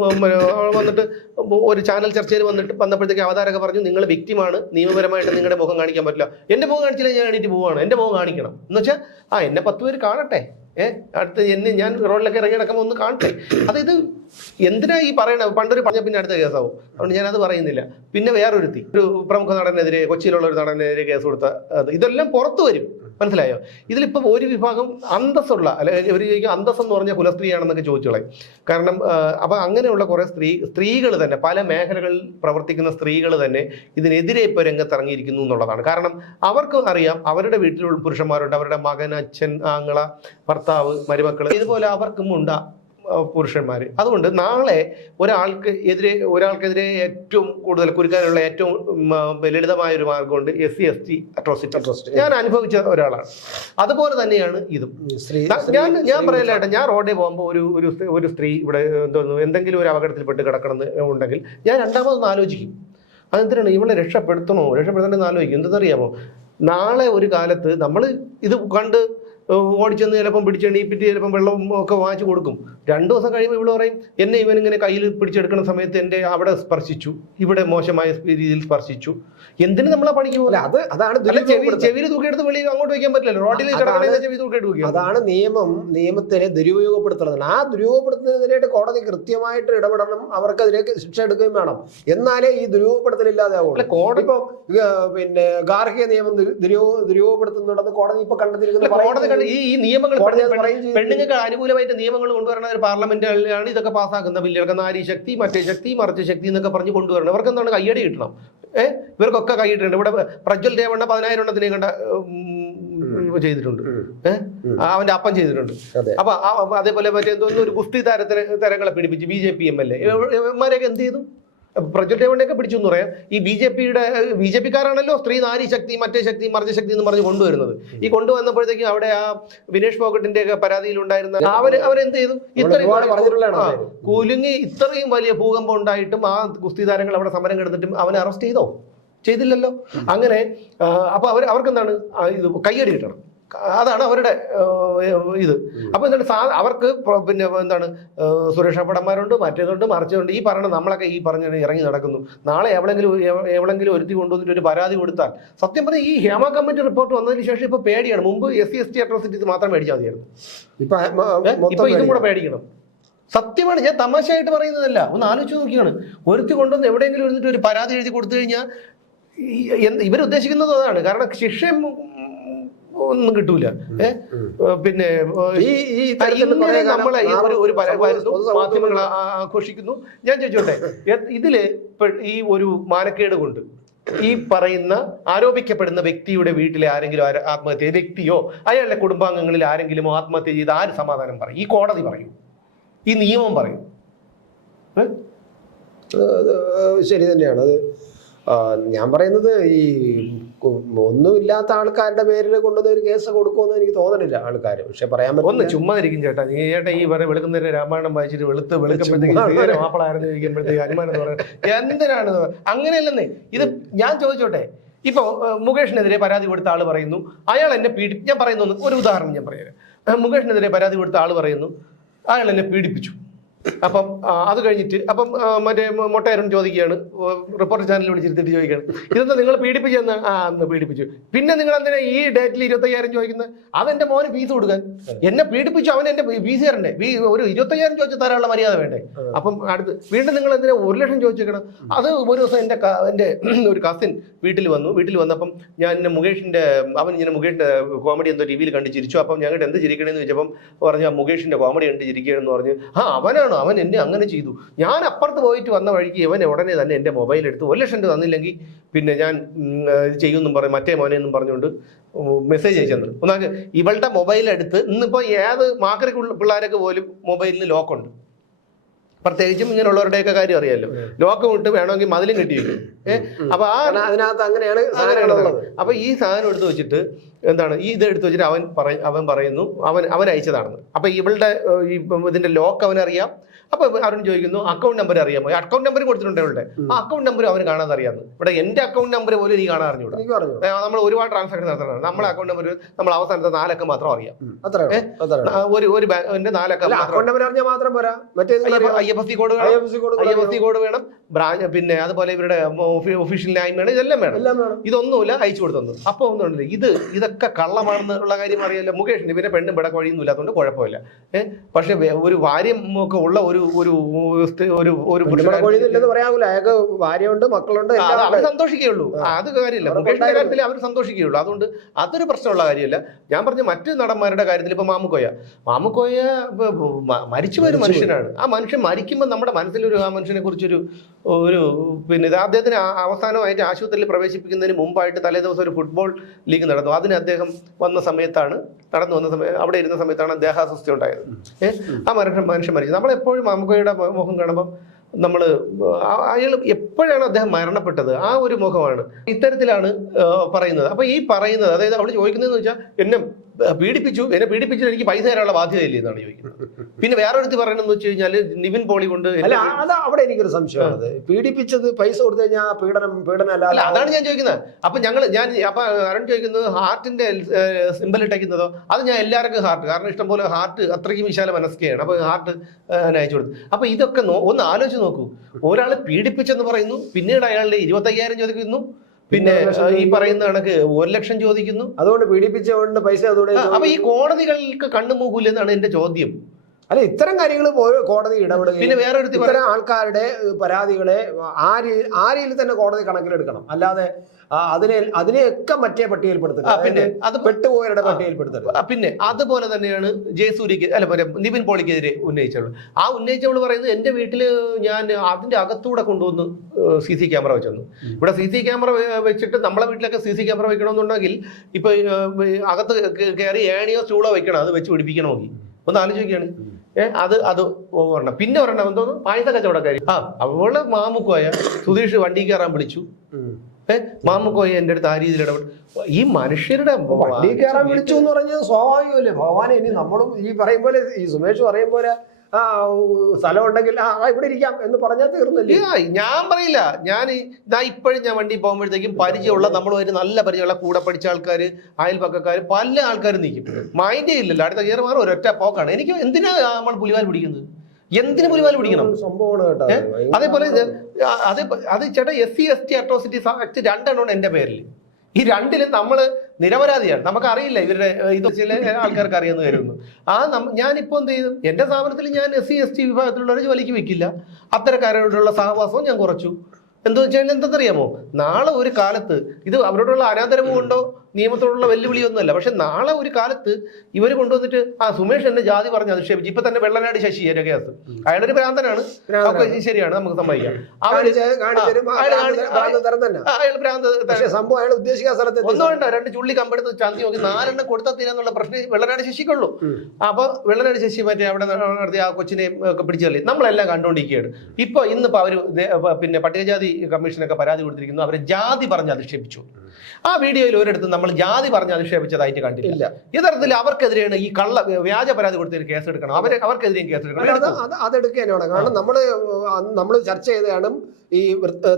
വന്നിട്ട് ഒരു ചാനൽ ചർച്ചയിൽ വന്നപ്പോഴത്തേക്ക് അവതാരക പറഞ്ഞു, നിങ്ങൾ വിക്റ്റിമാണ്, നിയമപരമായിട്ട് നിങ്ങളുടെ മുഖം കാണിക്കാൻ പറ്റില്ല. എന്റെ മുഖം കാണിച്ചില്ല, ഞാൻ എണീറ്റ് പോവാണ്, എന്റെ മുഖം കാണിക്കണം എന്ന് വെച്ചാൽ എന്നെ 10 പേര് കാണട്ടെ, അടുത്ത് ഞാൻ റോഡിലൊക്കെ ഇറങ്ങി നടക്കുമ്പോൾ ഒന്ന് കാണട്ടെ. അതായത് എന്തിനാ ഈ പറയണ? പണ്ടൊരു പറഞ്ഞ പിന്നെ അടുത്ത കേസാവും, അതുകൊണ്ട് ഞാനത് പറയുന്നില്ല. പിന്നെ വേറൊരുത്തി, ഒരു പ്രമുഖ നടനെതിരെ, കൊച്ചിയിലുള്ള ഒരു നടനെതിരെ കേസ് കൊടുത്ത ഇതെല്ലാം പുറത്തു വരും. മനസ്സിലായോ? ഇതിലിപ്പം ഒരു വിഭാഗം അന്തസ്സുള്ള, അല്ലെങ്കിൽ ഒരു അന്തസ് എന്ന് പറഞ്ഞാൽ കുലസ്ത്രീയാണെന്നൊക്കെ ചോദിച്ചോളെ. കാരണം അപ്പൊ അങ്ങനെയുള്ള കുറെ സ്ത്രീകൾ തന്നെ, പല മേഖലകളിൽ പ്രവർത്തിക്കുന്ന സ്ത്രീകൾ തന്നെ ഇതിനെതിരെ ഇപ്പോൾ രംഗത്തിറങ്ങിയിരിക്കുന്നു എന്നുള്ളതാണ്. കാരണം അവർക്ക് അറിയാം, അവരുടെ വീട്ടിലുള്ള പുരുഷന്മാരുണ്ട്, അവരുടെ മകൻ, അച്ഛൻ, ആങ്ങള, ഭർത്താവ്, മരുമക്കൾ, ഇതുപോലെ അവർക്കും ഉണ്ട് പുരുഷന്മാർ. അതുകൊണ്ട് നാളെ ഒരാൾക്കെതിരെ ഏറ്റവും കൂടുതൽ കുരുക്കാനുള്ള ഏറ്റവും ലളിതമായ ഒരു മാർഗമുണ്ട് SC/ST അട്രോസിറ്റി. ഞാൻ അനുഭവിച്ച ഒരാളാണ്. അതുപോലെ തന്നെയാണ് ഇതും. ഞാൻ പറയല്ല ഏട്ടാ, ഞാൻ റോഡിൽ പോകുമ്പോൾ ഒരു സ്ത്രീ ഇവിടെ എന്തെങ്കിലും ഒരു അപകടത്തിൽപ്പെട്ട് കിടക്കണമെന്ന് ഉണ്ടെങ്കിൽ ഞാൻ രണ്ടാമതൊന്ന് ആലോചിക്കും, അതെന്തിനാണ് ഇവളെ രക്ഷപ്പെടുത്തണമെന്ന് ആലോചിക്കും. എന്തെന്നറിയാമോ? നാളെ ഒരു കാലത്ത് നമ്മൾ ഇത് കണ്ട് ഓടിച്ചെന്ന് ചിലപ്പം പിടിച്ചെണീപ്പിട്ട് ചിലപ്പം വെള്ളം ഒക്കെ വാങ്ങിച്ചു കൊടുക്കും. 2 ദിവസം കഴിയുമ്പോൾ ഇവിടെ പറയും, എന്നെ ഇവനിങ്ങനെ കയ്യിൽ പിടിച്ചെടുക്കുന്ന സമയത്ത് എൻ്റെ അവിടെ സ്പർശിച്ചു, ഇവിടെ മോശമായ രീതിയിൽ സ്പർശിച്ചു. എന്തിനു നമ്മളെ പണിക്ക് പോലെ അതാണ് ചെവിയിൽ തൂക്കിയെടുത്ത് വെളിയിൽ അങ്ങോട്ട് വയ്ക്കാൻ പറ്റില്ലല്ലോ. റോഡിൽ ചെവി തൂക്കിയിട്ട് വയ്ക്കുക. അതാണ് നിയമത്തിനെ ദുരുപയോഗപ്പെടുത്തുന്നത്. ആ ദുരുപയോഗപ്പെടുത്തുന്നതിനായിട്ട് കോടതി കൃത്യമായിട്ട് ഇടപെടണം, അവർക്കെതിരെ ശിക്ഷ എടുക്കുകയും വേണം. എന്നാലേ ഈ ദുരുപയോഗപ്പെടുത്തലില്ലാതെ ആവുള്ളൂ. കോടതി ഇപ്പൊ പിന്നെ ഗാർഹിക നിയമം ദുരുപയോഗപ്പെടുത്തുന്നുണ്ടെന്ന് കോടതി ഇപ്പൊ കണ്ടെത്തിയിരിക്കുന്നത്. ഈ നിയമങ്ങൾ പെണ്ണുങ്ങൾക്ക് അനുകൂലമായിട്ട് നിയമങ്ങൾ കൊണ്ടുവരണ ഒരു പാർലമെന്റിലാണ് ഇതൊക്കെ പാസ്സാക്കുന്ന ബില്ലുകളൊക്കെ. നാരി ശക്തി, മറ്റേ ശക്തി, മറിച്ച് ശക്തി എന്നൊക്കെ പറഞ്ഞ് കൊണ്ടുവരണം. ഇവർക്ക് എന്താണ് കയ്യടി കിട്ടണം. ഇവർക്കൊക്കെ കൈയിട്ടുണ്ട്. ഇവിടെ പ്രജ്വൽ ദേവണ്ണ 10,000 എണ്ണത്തിനെ കണ്ട ചെയ്തിട്ടുണ്ട്, അവന്റെ അപ്പം ചെയ്തിട്ടുണ്ട്. അപ്പൊ അതേപോലെ മറ്റേ ഒരു ഗുസ്തി തരങ്ങളെ പിടിപ്പിച്ച് BJP MLA ഇവന്മാരെയൊക്കെ എന്ത് ചെയ്തു? പ്രജ്വൽ ദേവണ്ണയൊക്കെ പിടിച്ചു എന്ന് പറയാം. ഈ BJP-കാരാണല്ലോ സ്ത്രീ, നാരി ശക്തി, മറ്റേ ശക്തി, മറിച്ച ശക്തി എന്ന് പറഞ്ഞ് കൊണ്ടുവരുന്നത്. ഈ കൊണ്ടുവന്നപ്പോഴത്തേക്കും അവിടെ ആ വിനേഷ് ഫോഗട്ടിന്റെ ഒക്കെ പരാതിയിലുണ്ടായിരുന്ന അവരെന്ത് ചെയ്തു? കുലുങ്ങി ഇത്രയും വലിയ ഭൂകമ്പം ഉണ്ടായിട്ടും ആ ഗുസ്തി താരങ്ങൾ അവിടെ സമരം കിടന്നിട്ടും അവനെ അറസ്റ്റ് ചെയ്തില്ലല്ലോ. അങ്ങനെ അപ്പൊ അവർക്ക് എന്താണ് ഇത് കയ്യടി കിട്ടണം. അതാണ് അവരുടെ ഇത്. അപ്പൊ എന്താണ് അവർക്ക് പിന്നെ എന്താണ് സുരക്ഷാ ഭടന്മാരുണ്ട്, മറ്റേതുണ്ട്, മറിച്ചുണ്ട്. ഈ പറഞ്ഞ നമ്മളൊക്കെ ഈ പറഞ്ഞ ഇറങ്ങി നടക്കുന്നു. നാളെ എവിടെങ്കിലും ഒരുത്തി കൊണ്ടുവന്നിട്ട് ഒരു പരാതി കൊടുത്താൽ, സത്യം പറഞ്ഞാൽ ഈ ഹേമ കമ്മിറ്റി റിപ്പോർട്ട് വന്നതിന് ശേഷം ഇപ്പൊ പേടിയാണ്. മുമ്പ് SC/ST അട്രോസിറ്റി മാത്രം മേടിച്ചാൽ മതിയായിരുന്നു. ഇപ്പൊ ഇതും കൂടെ പേടിക്കണം. സത്യമാണ്, ഞാൻ തമാശയായിട്ട് പറയുന്നതല്ല. ഒന്ന് ആലോചിച്ച് നോക്കിയാണ്. ഒരുത്തി കൊണ്ടുവന്ന് എവിടെയെങ്കിലും ഇരുന്നിട്ട് ഒരു പരാതി എഴുതി കൊടുത്തു കഴിഞ്ഞാൽ ഇവരുദ്ദേശിക്കുന്നത് അതാണ്. കാരണം ശിക്ഷ ഒന്നും കിട്ടൂല. പിന്നെ നമ്മളെ ഒരു മാധ്യമങ്ങൾ ആഘോഷിക്കുന്നു. ഞാൻ ചോദിച്ചോട്ടെ, ഇതില് ഈ ഒരു മാനക്കേട് കൊണ്ട് ഈ പറയുന്ന ആരോപിക്കപ്പെടുന്ന വ്യക്തിയുടെ വീട്ടിലെ ആരെങ്കിലും ആത്മഹത്യ, വ്യക്തിയോ അയാളുടെ കുടുംബാംഗങ്ങളിൽ ആരെങ്കിലും ആത്മഹത്യ ചെയ്ത് ആര് സമാധാനം പറയും? ഈ കോടതി പറയും, ഈ നിയമം പറയും. ശരി തന്നെയാണ്. അത് ഞാൻ പറയുന്നത് ഈ ഒന്നുമില്ലാത്ത ആൾക്കാരുടെ പേരിൽ കൊണ്ടുവന്ന ഒരു കേസ് കൊടുക്കുമെന്ന് എനിക്ക് തോന്നണില്ല ആൾക്കാർ. പക്ഷെ പറയാൻ ഒന്ന് ചുമ്മാ ഇരിക്കും ചേട്ടാ. ചേട്ടാ ഈ വെളുക്കുന്നേരം രാമായണം വായിച്ചിട്ട് വെളുക്കുമ്പോഴത്തേക്ക് മാപ്പിളായിരുന്നു ചോദിക്കുമ്പോഴത്തേക്ക് അനുമാനം എന്ന് പറയുന്നത് എന്തിനാണ്? അങ്ങനെയല്ലെന്നേ. ഇത് ഞാൻ ചോദിച്ചോട്ടെ, ഇപ്പൊ മുകേഷിനെതിരെ പരാതി കൊടുത്ത ആള് പറയുന്നു അയാൾ എന്നെ ഞാൻ പറയുന്നു, ഒരു ഉദാഹരണം ഞാൻ പറയാം. മുകേഷിനെതിരെ പരാതി കൊടുത്ത ആള് പറയുന്നു അയാൾ എന്നെ പീഡിപ്പിച്ചു. അപ്പം അത് കഴിഞ്ഞിട്ട് അപ്പം മറ്റേ മൊട്ടയരൻ ചോദിക്കുകയാണ്, റിപ്പോർട്ടർ ചാനലിൽ വിളിച്ചിരുത്തിട്ട് ചോദിക്കുകയാണ്, ഇതെന്താ നിങ്ങൾ പീഡിപ്പിച്ചെന്ന്? അന്ന് പീഡിപ്പിച്ചു. പിന്നെ നിങ്ങൾ എന്തിനാ ഈ ഡേറ്റിൽ 25,000 ചോദിക്കുന്നത്? അതെന്റെ മോന് ഫീസ് കൊടുക്കാൻ. എന്നെ പീഡിപ്പിച്ചു, അവൻ എന്റെ ഫീസ് തരണ്ടേ? ഒരു 25,000 ചോദിച്ചു തരാനുള്ള മര്യാദ വേണ്ടേ? അപ്പം അടുത്ത് വീണ്ടും നിങ്ങൾ എന്തിനാ 1,00,000 ചോദിച്ചേക്കണം? അത് ഒരു ദിവസം എൻ്റെ ഒരു കസിൻ വീട്ടിൽ വന്നപ്പം ഞാൻ അവൻ ഇങ്ങനെ മുകേഷിന്റെ കോമഡി എന്തോ ടി വിയിൽ കണ്ട് ചിരിച്ചു. അപ്പം ഞങ്ങളുടെ എന്ത് ചിരിക്കണമെന്ന് ചോദിച്ചപ്പം പറഞ്ഞു മുകേഷിന്റെ കോമഡി കണ്ട് ചിരിക്കണമെന്ന് പറഞ്ഞു. അവനാണ്, അവൻ എന്നെ അങ്ങനെ ചെയ്തു. ഞാൻ അപ്പുറത്ത് പോയിട്ട് വന്ന വഴിക്ക് ഇവൻ ഉടനെ തന്നെ എൻ്റെ മൊബൈൽ എടുത്ത് 1,00,000 തന്നില്ലെങ്കിൽ പിന്നെ ഞാൻ ഇത് ചെയ്യുമെന്നും പറയും, മറ്റേ മോനെ എന്നും പറഞ്ഞുകൊണ്ട് മെസ്സേജ് അയച്ചു. ഒന്നാമത് ഇവളുടെ മൊബൈൽ എടുത്ത് ഇന്നിപ്പോൾ ഏത് മാക്കറി പിള്ളേരൊക്കെ പോലും മൊബൈലിന് ലോക്കുണ്ട്. പ്രത്യേകിച്ചും ഇങ്ങനെയുള്ളവരുടെയൊക്കെ കാര്യം അറിയാമല്ലോ. ലോക്കം ഇട്ട് വേണമെങ്കിൽ മതിലും കെട്ടി വെക്കും. അതിനകത്ത് അങ്ങനെയാണ്. അപ്പൊ ഈ സാധനം എടുത്ത് വെച്ചിട്ട് എന്താണ് ഇത് എടുത്ത് വെച്ചിട്ട് അവൻ പറയുന്നു അവൻ അയച്ചതാണെന്ന്. അപ്പൊ ഇവളുടെ ഇതിന്റെ ലോക്ക് അവനറിയാം. അപ്പൊ അരുൺ ചോദിക്കുന്നു അക്കൗണ്ട് നമ്പർ അറിയാമോ? അക്കൗണ്ട് നമ്പർ കൊടുത്തിട്ടുണ്ട് ഇവളുടെ. ആ അക്കൗണ്ട് നമ്പർ അവന് കാണാതെ അറിയാമെന്ന്. ഇവിടെ എന്റെ അക്കൗണ്ട് നമ്പർ പോലും നീ കാണാൻ അറിഞ്ഞൂടാ. നമ്മൾ ഒരുപാട് ട്രാൻസാക്ഷൻ നടത്തണം. നമ്മളെ അക്കൗണ്ട് നമ്പർ നമ്മൾ അവസാനത്തെ 4 അക്കം മാത്രം അറിയാം. ഒരു ബാങ്കിന്റെ 4 അക്കം മാത്രം പോരാ. IFSC കോഡ് വേണം, ബ്രാഞ്ച്, പിന്നെ അതുപോലെ ഇവരുടെ ഒഫീഷ്യൽ നെയിം വേണം, ഇതെല്ലാം വേണം. ഇതൊന്നുമില്ല, അയച്ചു കൊടുത്തു. അപ്പൊ ഒന്നുമില്ല, ഇതൊക്കെ കള്ളമാണെന്നുള്ള കാര്യം അറിയാലോ മുകേഷിന്. പിന്നെ പെണ്ണും പിടക്ക് വഴിയൊന്നും ഇല്ലാത്തതുകൊണ്ട് കുഴപ്പമില്ല. പക്ഷെ ഒരു ഭാര്യം ഒക്കെ ഉള്ള ഒരു ഭാര്യയുണ്ട്, മക്കളുണ്ട്, അവർ സന്തോഷിക്കുകയുള്ളൂ. അത് കാര്യമില്ല. മുകേഷിന്റെ കാര്യത്തിൽ അവർ സന്തോഷിക്കുകയുള്ളൂ. അതുകൊണ്ട് അതൊരു പ്രശ്നമുള്ള കാര്യമില്ല. ഞാൻ പറഞ്ഞ മറ്റു നടന്മാരുടെ കാര്യത്തിൽ ഇപ്പൊ മാമുക്കോയ മരിച്ചുപോയൊരു മനുഷ്യനാണ്. ആ മനുഷ്യൻ മരിക്കുമ്പോൾ നമ്മുടെ മനസ്സിലൊരു ആ മനുഷ്യനെ കുറിച്ചൊരു പിന്നെ ഇത് അദ്ദേഹത്തിന് അവസാനമായിട്ട് ആശുപത്രിയിൽ പ്രവേശിപ്പിക്കുന്നതിന് മുമ്പായിട്ട് തലേ ദിവസം ഒരു ഫുട്ബോൾ ലീഗ് നടന്നു. അതിന് അദ്ദേഹം അവിടെ ഇരുന്ന സമയത്താണ് ദേഹാസ്വസ്ഥ ഉണ്ടായത്. ആ മനുഷ്യൻ മരിച്ചു. നമ്മളെപ്പോഴും മാമുക്കോയുടെ മുഖം കാണുമ്പം അയാൾ എപ്പോഴാണ് അദ്ദേഹം മരണപ്പെട്ടത് ആ ഒരു മുഖമാണ് ഇത്തരത്തിലാണ് പറയുന്നത്. അപ്പൊ ഈ പറയുന്നത്, അതായത് അവിടെ ചോദിക്കുന്നതെന്ന് വെച്ചാൽ എന്നെ പീഡിപ്പിച്ചിട്ട് എനിക്ക് പൈസ തരാനുള്ള ബാധ്യതയില്ലേ എന്നാണ് ചോദിക്കുന്നത്. പിന്നെ വേറൊരുത്തി പറയണമെന്ന് വെച്ച് കഴിഞ്ഞാൽ നിവിൻ പോളി കൊണ്ട് അവിടെ എനിക്കൊരു സംശയമാണ്. പീഡിപ്പിച്ചത് പൈസ കൊടുത്തു കഴിഞ്ഞാൽ പീഡനം അല്ല. അതാണ് ഞാൻ ചോദിക്കുന്നത്. അപ്പൊ അപ്പൊ അരുൺ ചോദിക്കുന്നത് ഹാർട്ടിന്റെ സിമ്പൽ ഇട്ടേക്കുന്നതോ? അത് ഞാൻ എല്ലാവർക്കും ഹാർട്ട്, കാരണം ഇഷ്ടംപോലെ ഹാർട്ട് അത്രയ്ക്കും വിശാല മനസ്കയാണ്. അപ്പൊ ഹാർട്ട് അയച്ചു കൊടുത്തു. അപ്പൊ ഇതൊക്കെ ഒന്ന് ആലോചിച്ച് നോക്കൂ. ഒരാൾ പീഡിപ്പിച്ചെന്ന് പറയുന്നു, പിന്നീട് അയാളുടെ 25,000 ചോദിക്കുന്നു, പിന്നെ ഈ പറയുന്ന കണക്ക് 1,00,000 ചോദിക്കുന്നു. അതുകൊണ്ട് പീഡിപ്പിച്ചുകൊണ്ട് പൈസ. അപ്പൊ ഈ കോടതികൾക്ക് കണ്ണുമൂക്കൂലെന്നാണ് എന്റെ ചോദ്യം. അല്ല, ഇത്തരം കാര്യങ്ങൾ കോടതി ഇടപെടുക. പിന്നെ വേറെ ഇത്തരം ആൾക്കാരുടെ പരാതികളെ ആ രീതിയിൽ തന്നെ കോടതി കണക്കിലെടുക്കണം. അല്ലാതെ അതിനെയൊക്കെ മറ്റേ പട്ടികയിൽപ്പെടുത്തുക, പിന്നെ അത് പെട്ടുപോയവരുടെ പട്ടികയിൽപ്പെടുത്തുക. പിന്നെ അതുപോലെ തന്നെയാണ് ജയസൂര്യക്ക് നിവിൻ പോളിക്കെതിരെ ഉന്നയിച്ചവള് പറയുന്നത് എന്റെ വീട്ടില് ഞാൻ അതിന്റെ അകത്തൂടെ കൊണ്ടുവന്ന് CC ക്യാമറ വെച്ചു. ഇവിടെ CC ക്യാമറ വെച്ചിട്ട് നമ്മളെ വീട്ടിലൊക്കെ CC ക്യാമറ വെക്കണമെന്നുണ്ടെങ്കിൽ ഇപ്പൊ അകത്ത് കയറി ഏണിയോ സ്റ്റൂളോ വെക്കണം, അത് വെച്ച് പിടിപ്പിക്കണമെങ്കിൽ. ഒന്ന് ആലോചിക്കുകയാണ്. അത് ഒരെണ്ണം. പിന്നെ ഒരെണ്ണം എന്തോന്നു പായസ കച്ചവടക്കാരി. അവള് മാമുക്കോയ സുധീഷ് വണ്ടി കയറാൻ വിളിച്ചു. മാമുക്കോയ എന്റെ അടുത്ത് ആ രീതിയിൽ ഇടപെട്ടു. ഈ മനുഷ്യരുടെ വണ്ടി കയറാൻ വിളിച്ചു എന്ന് പറഞ്ഞത് സ്വാഭാവികമല്ലേ ഭഗവാനെ. ഇനി നമ്മളും ഈ പറയും പോലെ, ഈ സുമേഷ് പറയും പോലെ സ്ഥലം ഉണ്ടെങ്കിൽ ഇവിടെ ഇരിക്കാം എന്ന് പറഞ്ഞാൽ തീർന്നില്ല. ഞാൻ പറയില്ല. ഇപ്പോഴും ഞാൻ വണ്ടി പോകുമ്പോഴത്തേക്കും പരിചയമുള്ള, നമ്മളുമായിട്ട് നല്ല പരിചയമുള്ള, കൂടെ പഠിച്ച ആൾക്കാർ, അയൽപക്കക്കാർ, പല ആൾക്കാരും നിൽക്കും. മൈൻഡേ ഇല്ലല്ലോ. അടുത്ത കയറി മാറും, ഒരൊറ്റ പോക്കാണ്. എനിക്ക് എന്തിനാ നമ്മൾ പുലിവാൽ പിടിക്കുന്നത്? എന്തിനു പുലിവാൽ പിടിക്കണം? അതേപോലെ അത് ചേട്ടാ SC/ST അട്രോസിറ്റീസ് ആക്ട് 2 എണ്ണമാണ് എന്റെ പേരിൽ. ഈ 2ലും നമ്മള് നിരപരാധിയാണ്. നമുക്കറിയില്ല, ഇവരുടെ ഇത് ചില ആൾക്കാർക്ക് അറിയാമെന്ന് കരുതുന്നു. ഞാനിപ്പോൾ എന്ത് ചെയ്തു? എന്റെ സ്ഥാപനത്തിൽ ഞാൻ SC/ST വിഭാഗത്തിലുള്ളവരെ ജോലിക്ക് വെക്കില്ല. അത്തരക്കാരോടുള്ള സഹവാസവും ഞാൻ കുറച്ചു. എന്താ വെച്ചാൽ എന്തെന്നറിയാമോ, നാളെ ഒരു കാലത്ത് ഇത് അവരോടുള്ള അനാദരവ് കൊണ്ടോ നിയമത്തോടുള്ള വെല്ലുവിളിയൊന്നുമല്ല. പക്ഷെ നാളെ ഒരു കാലത്ത് ഇവർ കൊണ്ടുവന്നിട്ട് സുമേഷ് എന്നെ ജാതി പറഞ്ഞ് അധിക്ഷേപിച്ചു. ഇപ്പൊ തന്നെ വെള്ളനാട് ശശി കേസ്, അയാളൊരു ഭ്രാന്തനാണ്, ശരിയാണ്, നമുക്ക് സമ്മതിക്കാം. ഒന്നുകൊണ്ടോ 2 ചുള്ളി കമ്പെടുത്ത് ചന്തി നോക്കി 4 എണ്ണം കൊടുത്താൽ തീരാന്നുള്ള പ്രശ്നം വെള്ളനാട് ശശിക്കുള്ളൂ. അപ്പൊ വെള്ളനാട് ശശി മറ്റേ അവിടെ നടത്തി ആ കൊച്ചിനെ ഒക്കെ പിടിച്ചല്ലേ നമ്മളെല്ലാം കണ്ടുകൊണ്ടിരിക്കുകയാണ്. ഇന്നിപ്പോ അവര് പിന്നെ പട്ടികജാതി കമ്മീഷനൊക്കെ പരാതി കൊടുത്തിരിക്കുന്നു, അവരെ ജാതി പറഞ്ഞ് അധിക്ഷേപിച്ചു. ആ വീഡിയോയിൽ ഒരിടത്ത് നമ്മൾ ജാതി പറഞ്ഞ് അധിക്ഷേപിച്ചതായിട്ട് കണ്ടിട്ടില്ല. യഥാർത്ഥത്തിൽ അവർക്കെതിരെയാണ് ഈ വ്യാജ പരാതി കൊടുത്തതിന് കേസെടുക്കണം, അവർക്കെതിരെയും കേസെടുക്കണം. അതെടുക്കാനാണ്. കാരണം നമ്മൾ ചർച്ച ചെയ്തതാണ് ഈ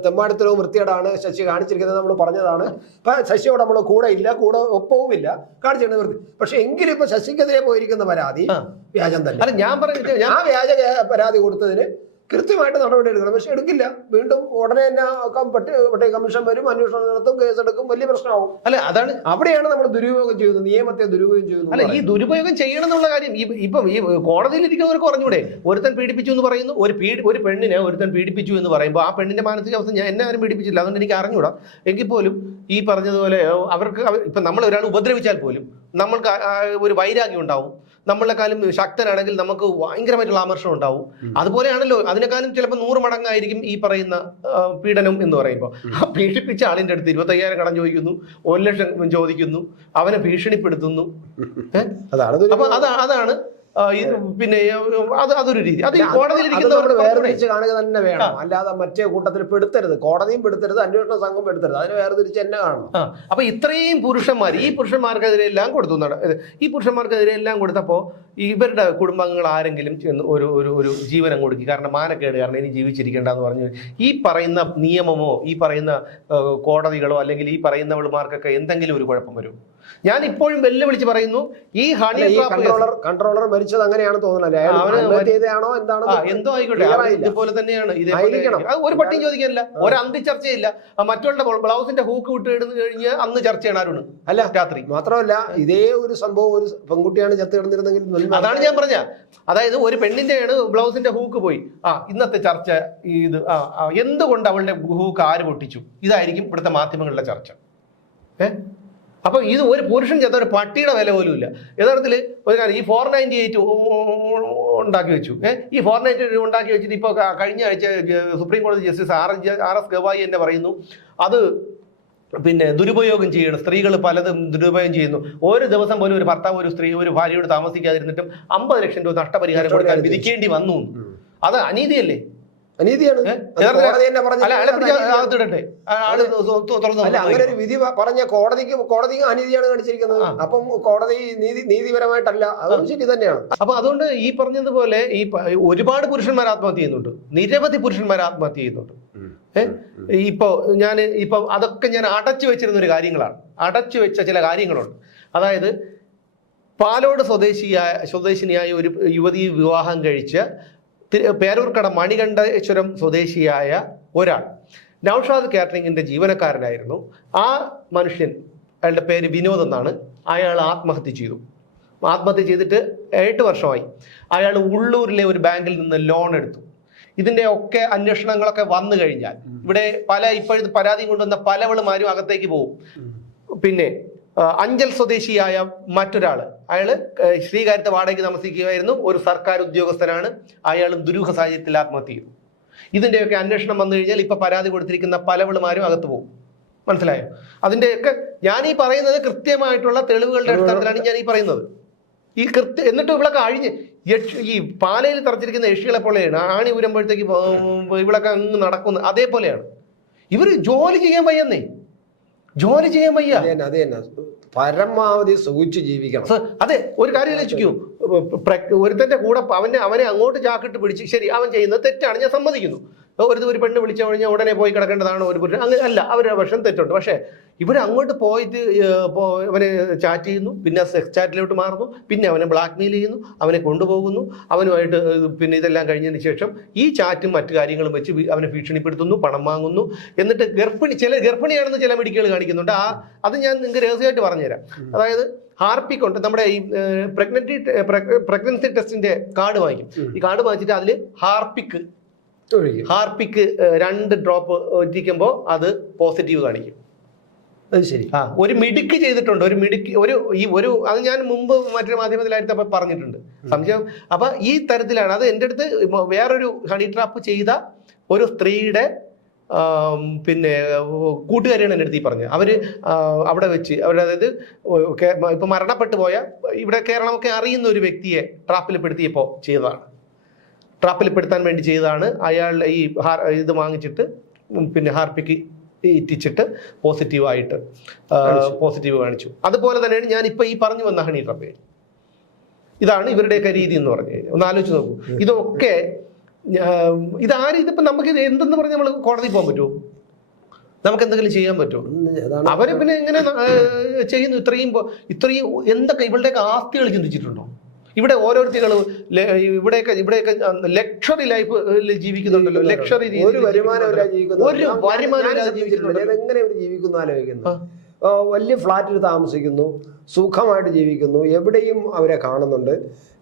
തെമ്മാടിത്തരവും വൃത്തികേടാണ് ശശി കാണിച്ചിരിക്കുന്നത്, നമ്മൾ പറഞ്ഞതാണ്. ഇപ്പൊ ശശിയോട് നമ്മൾ കൂടെ ഇല്ല, കൂടെ ഒപ്പവുമില്ല, കാണിച്ചിരുന്നത് വൃത്തി. പക്ഷെ എങ്കിലും ഇപ്പൊ ശശിക്കെതിരെ പോയിരിക്കുന്ന പരാതി വ്യാജം തന്നെ. അല്ല, ഞാൻ പറഞ്ഞിട്ട് ആ വ്യാജ പരാതി കൊടുത്തതിന് കൃത്യമായിട്ട് നടപടി എടുക്കണം. പക്ഷെ എടുക്കില്ല. വീണ്ടും ഉടനെ തന്നെ പട്ടിക കമ്മീഷൻ വരും, അന്വേഷണം നടത്തും, കേസെടുക്കും, വലിയ പ്രശ്നമാവും. അല്ല, അതാണ് അവിടെയാണ് നമ്മൾ ദുരുപയോഗം ചെയ്യുന്നത്, നിയമത്തെ ദുരുപയോഗം ചെയ്യുന്നത്. അല്ല, ഈ ദുരുപയോഗം ചെയ്യണം എന്നുള്ള കാര്യം ഇപ്പം ഈ കോടതിയിൽ ഇരിക്കുന്നവർക്ക് പറഞ്ഞൂടെ? ഒരുത്തൻ പീഡിപ്പിച്ചു എന്ന് പറയുന്നു, ഒരു പെണ്ണിനെ ഒരുത്തൻ പീഡിപ്പിച്ചു എന്ന് പറയുമ്പോൾ ആ പെണ്ണിന്റെ മാനസികാവസ്ഥ എന്നെ ആരും പീഡിപ്പിച്ചില്ല, അതുകൊണ്ട് എനിക്ക് അറിഞ്ഞൂടാ. എങ്കിൽ പോലും ഈ പറഞ്ഞതുപോലെ അവർക്ക് ഇപ്പം നമ്മൾ ഒരാൾ ഉപദ്രവിച്ചാൽ പോലും നമ്മൾക്ക് ഒരു വൈരാഗ്യം ഉണ്ടാവും. നമ്മളെക്കാളും ശക്തനാണെങ്കിൽ നമുക്ക് ഭയങ്കരമായിട്ടുള്ള ആമർഷം ഉണ്ടാവും. അതുപോലെയാണല്ലോ, അതിനേക്കാളും ചിലപ്പോൾ 100 മടങ്ങായിരിക്കും ഈ പറയുന്ന പീഡനം എന്ന് പറയുമ്പോൾ. ആ പീഡിപ്പിച്ച ആളിന്റെ അടുത്ത് 25,000 കടം ചോദിക്കുന്നു, 1 ലക്ഷം ചോദിക്കുന്നു, അവനെ ഭീഷണിപ്പെടുത്തുന്നു. അപ്പൊ അതാണ് പിന്നെ അതൊരു രീതി. അത് കോടതിയിൽ വേർതിരിച്ച് കാണുക തന്നെ വേണം, അല്ലാതെ മറ്റേ കൂട്ടത്തിൽ പെടുത്തരുത്. കോടതിയും പെടുത്തരുത്, അന്വേഷണ സംഘം പെടുത്തരുത്, അതിന് വേർതിരിച്ച് തന്നെ കാണണം. അപ്പൊ ഇത്രയും ഈ പുരുഷന്മാർക്കെതിരെ എല്ലാം കൊടുത്തു. ഈ പുരുഷന്മാർക്കെതിരെ എല്ലാം കൊടുത്തപ്പോ ഇവരുടെ കുടുംബാംഗങ്ങൾ ആരെങ്കിലും ഒരു ജീവനം കൊടുക്കി, കാരണം മാനക്കേട്, കാരണം ഇനി ജീവിച്ചിരിക്കേണ്ടെന്ന് പറഞ്ഞു. ഈ പറയുന്ന നിയമമോ ഈ പറയുന്ന കോടതികളോ അല്ലെങ്കിൽ ഈ പറയുന്നവൾമാർക്കൊക്കെ എന്തെങ്കിലും ഒരു കുഴപ്പം വരും. ഞാൻ ഇപ്പോഴും വെല്ലുവിളിച്ച് പറയുന്നു, ഈ ഹണി കൺട്രോളർ മരിച്ചത് അങ്ങനെയാണ് തോന്നുന്നത്. എന്തോ ആയിക്കോട്ടെ, ഇതുപോലെ തന്നെയാണ്. ഒരു പട്ടിയും ചോദിക്കാനില്ല, ഒരു അന്തി ചർച്ചയില്ല. മറ്റുള്ള ബ്ലൗസിന്റെ ഹൂക്ക് വിട്ട് കഴിഞ്ഞാൽ അന്ന് ചർച്ചയാണ് ആരോണ്. അല്ല, രാത്രി മാത്രമല്ല, ഇതേ ഒരു സംഭവം ഒരു പെൺകുട്ടിയാണ് ചത്ത് കിടന്നിരുന്നെങ്കിൽ. അതാണ് ഞാൻ പറഞ്ഞ, അതായത് ഒരു പെണ്ണിന്റെയാണ് ബ്ലൗസിന്റെ ഹൂക്ക് പോയി. ഇന്നത്തെ ചർച്ച ഇത് എന്തുകൊണ്ട് അവളുടെ ഹൂക്ക് ആര് പൊട്ടിച്ചു, ഇതായിരിക്കും ഇവിടുത്തെ മാധ്യമങ്ങളുടെ ചർച്ച. അപ്പൊ ഇത് ഒരു പുരുഷൻ ചേർത്ത ഒരു പട്ടിയുടെ വില പോലും ഇല്ല. യഥാർത്ഥത്തിൽ ഒരു കാര്യം, ഈ 498 ഉണ്ടാക്കി വെച്ചു. ഈ 498 ഉണ്ടാക്കി വെച്ചിട്ട് ഇപ്പോൾ കഴിഞ്ഞ ആഴ്ച സുപ്രീം കോടതി ജസ്റ്റിസ് RS ഗവായി എന്നെ പറയുന്നു, അത് പിന്നെ ദുരുപയോഗം ചെയ്യണം, സ്ത്രീകൾ പലതും ദുരുപയോഗം ചെയ്യുന്നു. ഒരു ദിവസം പോലും ഒരു ഭർത്താവ് ഒരു ഭാര്യയോട് താമസിക്കാതിരുന്നിട്ടും 50 ലക്ഷം രൂപ നഷ്ടപരിഹാരം കൊടുക്കാൻ വിധിക്കേണ്ടി വന്നു. അത് അനീതിയല്ലേ? അനീതിയാണ്. അങ്ങനെ ഒരു വിധി പറഞ്ഞ കോടതി അനീതിയാണ് കാണിച്ചിരിക്കുന്നത്. അപ്പം കോടതി നീതിപരമായിട്ടല്ല, അതും ശരി തന്നെയാണ്. അപ്പൊ അതുകൊണ്ട് ഈ പറഞ്ഞതുപോലെ ഈ ഒരുപാട് പുരുഷന്മാർ ആത്മഹത്യ ചെയ്യുന്നുണ്ട്, നിരവധി പുരുഷന്മാർ ആത്മഹത്യ ചെയ്യുന്നുണ്ട്. ഇപ്പൊ അതൊക്കെ ഞാൻ അടച്ചു വെച്ചിരുന്ന ഒരു കാര്യങ്ങളാണ്, അടച്ചു വെച്ച ചില കാര്യങ്ങളുണ്ട്. അതായത് പാലോട് സ്വദേശിനിയായ ഒരു യുവതി വിവാഹം കഴിച്ച് പേരൂർക്കട മണികണ്ഠേശ്വരം സ്വദേശിയായ ഒരാൾ നൗഷാദ് കാറ്ററിംഗിന്റെ ജീവനക്കാരനായിരുന്നു. ആ മനുഷ്യൻ, അയാളുടെ പേര് വിനോദ് എന്നാണ്, അയാൾ ആത്മഹത്യ ചെയ്തു. ആത്മഹത്യ ചെയ്തിട്ട് 8 വർഷമായി. അയാൾ ഉള്ളൂരിലെ ഒരു ബാങ്കിൽ നിന്ന് ലോൺ എടുത്തു. ഇതിന്റെ ഒക്കെ അന്വേഷണങ്ങളൊക്കെ വന്നു കഴിഞ്ഞാൽ ഇവിടെ ഇപ്പോഴത്തെ പരാതി കൊണ്ടുവന്ന പലവളുമാരും അകത്തേക്ക് പോകും. പിന്നെ അഞ്ചൽ സ്വദേശിയായ മറ്റൊരാൾ, അയാള് ശ്രീകാര്യത്തെ വാടകയ്ക്ക് താമസിക്കുകയായിരുന്നു, ഒരു സർക്കാർ ഉദ്യോഗസ്ഥനാണ്. അയാളും ദുരൂഹ സാഹചര്യത്തിൽ ആത്മഹത്യ ചെയ്തു. ഇതിന്റെയൊക്കെ അന്വേഷണം വന്നു കഴിഞ്ഞാൽ ഇപ്പൊ പരാതി കൊടുത്തിരിക്കുന്ന പലവളുമാരും അകത്ത് പോകും. മനസ്സിലായോ? അതിന്റെയൊക്കെ ഞാൻ ഈ പറയുന്നത് കൃത്യമായിട്ടുള്ള തെളിവുകളുടെ അടിസ്ഥാനത്തിലാണ് ഞാൻ ഈ പറയുന്നത്. എന്നിട്ട് ഇവിളൊക്കെ ഈ പാലയിൽ തറച്ചിരിക്കുന്ന യക്ഷികളെ പോലെയാണ്. ആണി ഉരുമ്പോഴത്തേക്ക് ഇവിളൊക്കെ അങ്ങ് നടക്കുന്നു. അതേപോലെയാണ് ഇവര്. ജോലി ചെയ്യാൻ വയ്യെന്നേ, ജോലി ചെയ്യാൻ വയ്യ. പരമാവധി സൂക്ഷിച്ച് ജീവിക്കണം. അതെ, ഒരു കാര്യം ആലോചിക്കൂ, ഒരുത്തന്റെ കൂടെ അവനെ അങ്ങോട്ട് ചാക്കിട്ട് പിടിച്ച്, ശരി അവൻ ചെയ്യുന്നത് തെറ്റാണ്, ഞാൻ സമ്മതിക്കുന്നു. ഒരു പെണ്ണ് വിളിച്ചു കഴിഞ്ഞാൽ ഉടനെ പോയി കിടക്കേണ്ടതാണ് ഒരു പുരുഷൻ, അങ്ങനെ അല്ല, അവരുടെ പക്ഷം തെറ്റുണ്ട്. പക്ഷേ ഇവർ അങ്ങോട്ട് പോയിട്ട് അവനെ ചാറ്റ് ചെയ്യുന്നു, പിന്നെ സെക്സ് ചാറ്റിലോട്ട് മാറുന്നു, പിന്നെ അവനെ ബ്ലാക്ക് മെയിൽ ചെയ്യുന്നു, അവനെ കൊണ്ടുപോകുന്നു, അവനുമായിട്ട് പിന്നെ ഇതെല്ലാം കഴിഞ്ഞതിന് ശേഷം ഈ ചാറ്റും മറ്റു കാര്യങ്ങളും വെച്ച് അവനെ ഭീഷണിപ്പെടുത്തുന്നു, പണം വാങ്ങുന്നു. എന്നിട്ട് ഗർഭിണിയാണെന്ന് ചില മെഡിക്കൽ കാണിക്കുന്നുണ്ട്. അത് ഞാൻ നിങ്ങൾക്ക് രഹസ്യമായിട്ട് പറഞ്ഞുതരാം. അതായത് ഹാർപ്പിക് ഉണ്ട്, നമ്മുടെ ഈ പ്രഗ്നൻസി ടെസ്റ്റിന്റെ കാർഡ് വാങ്ങിക്കും. ഈ കാർഡ് വാങ്ങിച്ചിട്ട് അതിൽ ഹാർപ്പിക്ക് 2 ഡ്രോപ്പ് ഒറ്റിക്കുമ്പോൾ അത് പോസിറ്റീവ് കാണിക്കും. അത് ശരി. ഒരു മിടുക്ക് ചെയ്തിട്ടുണ്ട്. ഒരു അത് ഞാൻ മുമ്പ് മറ്റൊരു മാധ്യമത്തിലായിട്ട് പറഞ്ഞിട്ടുണ്ട് സംശയം. അപ്പൊ ഈ തരത്തിലാണ് അത്. എൻ്റെ അടുത്ത് വേറൊരു ഹണി ട്രാപ്പ് ചെയ്ത ഒരു സ്ത്രീയുടെ പിന്നെ കൂട്ടുകാരിയാണ് എൻ്റെ അടുത്ത് ഈ പറഞ്ഞത്. അവര് അവിടെ വെച്ച് അതായത് ഇപ്പൊ മരണപ്പെട്ടു പോയ ഇവിടെ കേരളമൊക്കെ അറിയുന്ന ഒരു വ്യക്തിയെ ട്രാപ്പിൽപ്പെടുത്തിയപ്പോൾ ചെയ്തതാണ്. ട്രാപ്പിൽപ്പെടുത്താൻ വേണ്ടി ചെയ്തതാണ്. അയാൾ ഈ ഇത് വാങ്ങിച്ചിട്ട് പിന്നെ ഹാർപ്പിക്ക് ഇറ്റിച്ചിട്ട് പോസിറ്റീവ് കാണിച്ചു. അതുപോലെ തന്നെയാണ് ഞാൻ ഇപ്പൊ ഈ പറഞ്ഞു വന്ന ഹണി ട്രാപ്പ്. ഇതാണ് ഇവരുടെയൊക്കെ രീതി എന്ന് പറഞ്ഞു കഴിഞ്ഞാൽ. ഒന്ന് ആലോചിച്ച് നോക്കൂ. ഇതൊക്കെ ഇതിപ്പോ നമുക്ക് ഇത് എന്തെന്ന് പറഞ്ഞ് നമ്മൾ കോടതി പോകാൻ പറ്റുമോ? നമുക്ക് എന്തെങ്കിലും ചെയ്യാൻ പറ്റുമോ? അവര് പിന്നെ എങ്ങനെ ചെയ്യുന്നു? ഇത്രയും എന്തൊക്കെ ഇവരുടെയൊക്കെ ആസ്തികൾ ചിന്തിച്ചിട്ടുണ്ടോ? ഇവിടെ ഓരോരുത്തരും ഇവിടെയൊക്കെ ലക്ഷറി ലൈഫ് ജീവിക്കുന്നുണ്ടല്ലോ. ലക്ഷറി ഒരു വരുമാനമില്ലാതെ ജീവിക്കുന്നു. എങ്ങനെ ഇവർ ജീവിക്കുന്നു ആലോചിക്കുന്നു. വലിയ ഫ്ലാറ്റിൽ താമസിക്കുന്നു, സുഖമായിട്ട് ജീവിക്കുന്നു, എവിടെയും അവരെ കാണുന്നുണ്ട്.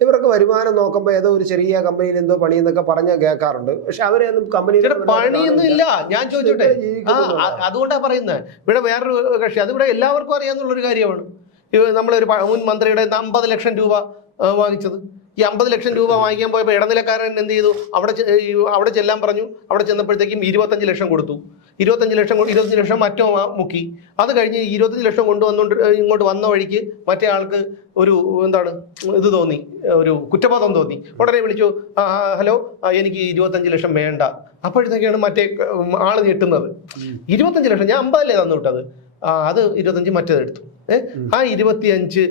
ഇവർക്ക് വരുമാനം നോക്കുമ്പോൾ ഏതോ ഒരു ചെറിയ കമ്പനിയിൽ എന്തോ പണിയെന്നൊക്കെ പറഞ്ഞാൽ കേൾക്കാറുണ്ട്. പക്ഷെ അവരെയൊന്നും കമ്പനിയിൽ പണിയൊന്നും ഇല്ല. ഞാൻ ചോദിച്ചോട്ടെ, അതുകൊണ്ടാ പറയുന്നത്. ഇവിടെ വേറൊരു കക്ഷി, അതിവിടെ എല്ലാവർക്കും അറിയാന്നുള്ളൊരു കാര്യമാണ്. നമ്മളൊരു മുൻ മന്ത്രിയുടെ 50 ലക്ഷം രൂപ വാങ്ങിച്ചത്. ഈ 50 ലക്ഷം രൂപ വാങ്ങിക്കാൻ പോയപ്പോൾ ഇടനിലക്കാരൻ എന്ത് ചെയ്തു? അവിടെ ചെല്ലാൻ പറഞ്ഞു. അവിടെ ചെന്നപ്പോഴത്തേക്കും 25 ലക്ഷം കൊടുത്തു. 25 ലക്ഷം മറ്റോ മുക്കി. അത് കഴിഞ്ഞ് 25 ലക്ഷം ഇങ്ങോട്ട് വന്ന വഴിക്ക് മറ്റേ ആൾക്ക് ഒരു ഇത് തോന്നി, ഒരു കുറ്റബോധം തോന്നി. ഉടനെ വിളിച്ചു, ഹലോ, എനിക്ക് 25 ലക്ഷം വേണ്ട. അപ്പോഴത്തേക്കാണ് മറ്റേ ആള് ഞെട്ടുന്നത്. 25 ലക്ഷം ഞാൻ 50 തന്നു വിട്ടത്, അത് 25 മറ്റേതെടുത്തു. ആ 25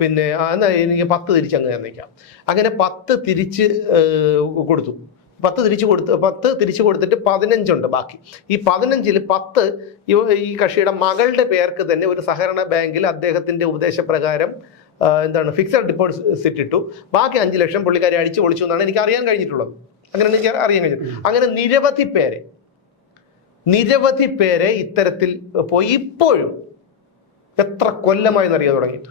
പിന്നെ എന്നാ എനിക്ക് 10 തിരിച്ചങ്ങ് തന്നേക്കാം. അങ്ങനെ 10 തിരിച്ച് കൊടുത്തു. 10 തിരിച്ചു കൊടുത്തിട്ട് 15 ഉണ്ട് ബാക്കി. ഈ 15-ൽ 10 ഈ കക്ഷിയുടെ മകളുടെ പേർക്ക് തന്നെ ഒരു സഹകരണ ബാങ്കിൽ അദ്ദേഹത്തിന്റെ ഉപദേശപ്രകാരം ഫിക്സഡ് ഡിപ്പോസിറ്റ് ഇട്ടു. ബാക്കി 5 ലക്ഷം പുള്ളിക്കാരെ അടിച്ചു പൊളിച്ചു എന്നാണ് എനിക്ക് അറിയാൻ കഴിഞ്ഞിട്ടുള്ളത്. അങ്ങനെ നിരവധി പേരെ ഇത്തരത്തിൽ പോയി. ഇപ്പോഴും എത്ര കൊല്ലമായി അറിയാൻ തുടങ്ങിയിട്ട്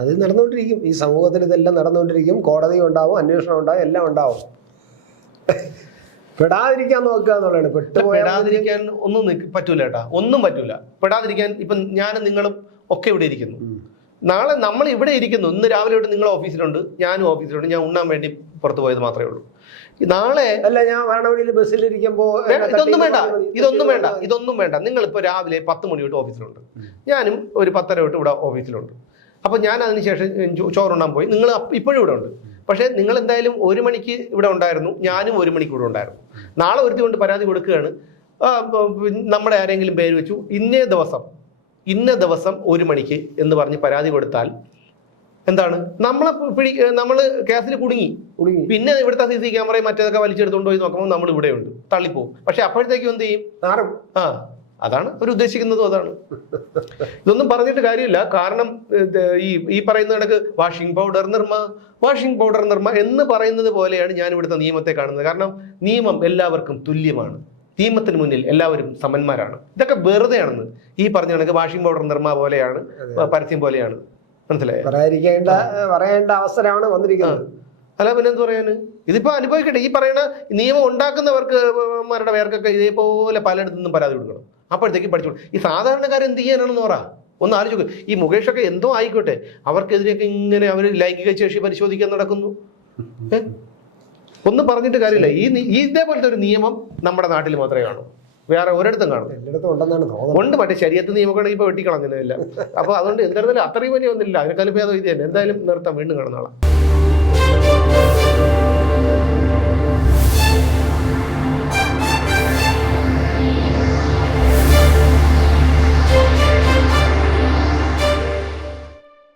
അത് നടന്നുകൊണ്ടിരിക്കും. ഈ സമൂഹത്തിൽ ഇതെല്ലാം നടന്നുകൊണ്ടിരിക്കും. കോടതി ഉണ്ടാവും, അന്വേഷണം ഉണ്ടാവും, എല്ലാം ഉണ്ടാവും. പെടാതിരിക്കാൻ നോക്കുക എന്നുള്ളതാണ്. പെടാതിരിക്കാൻ ഒന്നും പറ്റൂല ഏട്ടാ, ഒന്നും പറ്റൂല. പെടാതിരിക്കാൻ ഇപ്പം ഞാനും നിങ്ങളും ഒക്കെ ഇവിടെ ഇരിക്കുന്നു. നാളെ നമ്മൾ ഇവിടെ ഇരിക്കുന്നു. ഇന്ന് രാവിലെ തൊട്ട് നിങ്ങൾ ഓഫീസിലുണ്ട്, ഞാനും ഓഫീസിലുണ്ട്. ഞാൻ ഉണ്ണാൻ വേണ്ടി പുറത്തു പോയത് മാത്രമേ ഉള്ളൂ. നാളെ അല്ല, ഞാൻ വാണവഴിയിൽ ബസ്സിലിരിക്കുമ്പോ ഇതൊന്നും വേണ്ട. നിങ്ങൾ ഇപ്പൊ രാവിലെ 10 മണി തൊട്ട് ഓഫീസിലുണ്ട്, ഞാനും ഒരു 10:30 തൊട്ട് ഇവിടെ ഓഫീസിലുണ്ട്. അപ്പൊ ഞാൻ അതിനുശേഷം ചോറുണ്ണാൻ പോയി. നിങ്ങൾ ഇപ്പോഴും ഇവിടെ ഉണ്ട്. പക്ഷെ നിങ്ങൾ എന്തായാലും 1 മണിക്ക് ഇവിടെ ഉണ്ടായിരുന്നു, ഞാനും 1 മണിക്ക് ഇവിടെ ഉണ്ടായിരുന്നു. നാളെ ഒരുത്തി കൊണ്ട് പരാതി കൊടുക്കുകയാണ്, നമ്മുടെ ആരെങ്കിലും പേര് വെച്ചു ഇന്ന ദിവസം 1 മണിക്ക് എന്ന് പറഞ്ഞ് പരാതി കൊടുത്താൽ നമ്മള് കേസിൽ കുടുങ്ങി. പിന്നെ ഇവിടുത്തെ CC ക്യാമറയും മറ്റേതൊക്കെ വലിച്ചെടുത്തോണ്ട് പോയി നോക്കുമ്പോൾ നമ്മൾ ഇവിടെയുണ്ട്, തള്ളിപ്പോവും. പക്ഷെ അപ്പോഴത്തേക്കും എന്ത് ചെയ്യും? അതാണ് അവർ ഉദ്ദേശിക്കുന്നതും അതാണ്. ഇതൊന്നും പറഞ്ഞിട്ട് കാര്യമില്ല. കാരണം ഈ പറയുന്ന കണക്ക് വാഷിംഗ് പൗഡർ നിർമ്മ എന്ന് പറയുന്നത് പോലെയാണ് ഞാൻ ഇവിടുത്തെ നിയമത്തെ കാണുന്നത്. കാരണം നിയമം എല്ലാവർക്കും തുല്യമാണ്. നിയമത്തിന് മുന്നിൽ എല്ലാവരും സമന്മാരാണ്. ഇതൊക്കെ വെറുതെയാണെന്ന് ഈ പറഞ്ഞ കണക്ക് വാഷിംഗ് പൗഡർ നിർമ്മ പോലെയാണ്, പരസ്യം പോലെയാണ്. മനസ്സിലായോ? പറയേണ്ട അവസരമാണ് വന്നിരിക്കുന്നത്. അല്ല പിന്നെ എന്ത് പറയാന്? ഇതിപ്പോ അനുഭവിക്കട്ടെ. ഈ പറയുന്ന നിയമം ഉണ്ടാക്കുന്നവരുടെ പേർക്കൊക്കെ ഇതേപോലെ പലയിടത്തുനിന്നും പരാതി കൊടുക്കണം. അപ്പോഴത്തേക്ക് പഠിച്ചോളൂ. ഈ സാധാരണക്കാരൻ എന്ത് ചെയ്യാനാണെന്ന് പറ. ഒന്ന് ആലോചിക്കും. ഈ മുകേഷൊക്കെ എന്തോ ആയിക്കോട്ടെ, അവർക്കെതിരെയൊക്കെ ഇങ്ങനെ അവർ ലൈംഗിക ശേഷി പരിശോധിക്കാൻ നടക്കുന്നു. ഒന്നും പറഞ്ഞിട്ട് കാര്യമില്ല. ഇതേപോലത്തെ ഒരു നിയമം നമ്മുടെ നാട്ടിൽ മാത്രമേ കാണൂ, വേറെ ഒരിടത്തും കാണും. എല്ലായിടത്തും ഉണ്ടെന്നാണ് തോന്നുന്നത്. ഉണ്ട്, മറ്റേ ശരീരത്തിൽ നിയമമൊക്കെ ഇപ്പൊ വെട്ടിക്കളഞ്ഞില്ല. അപ്പൊ അതുകൊണ്ട് എന്തായാലും അത്രയും വലിയ ഒന്നുമില്ല. അതിനേക്കാളും ഭേദം ഇത് തന്നെ. എന്തായാലും നിർത്താം. വീണ്ടും കാണുന്ന ആളാണ്.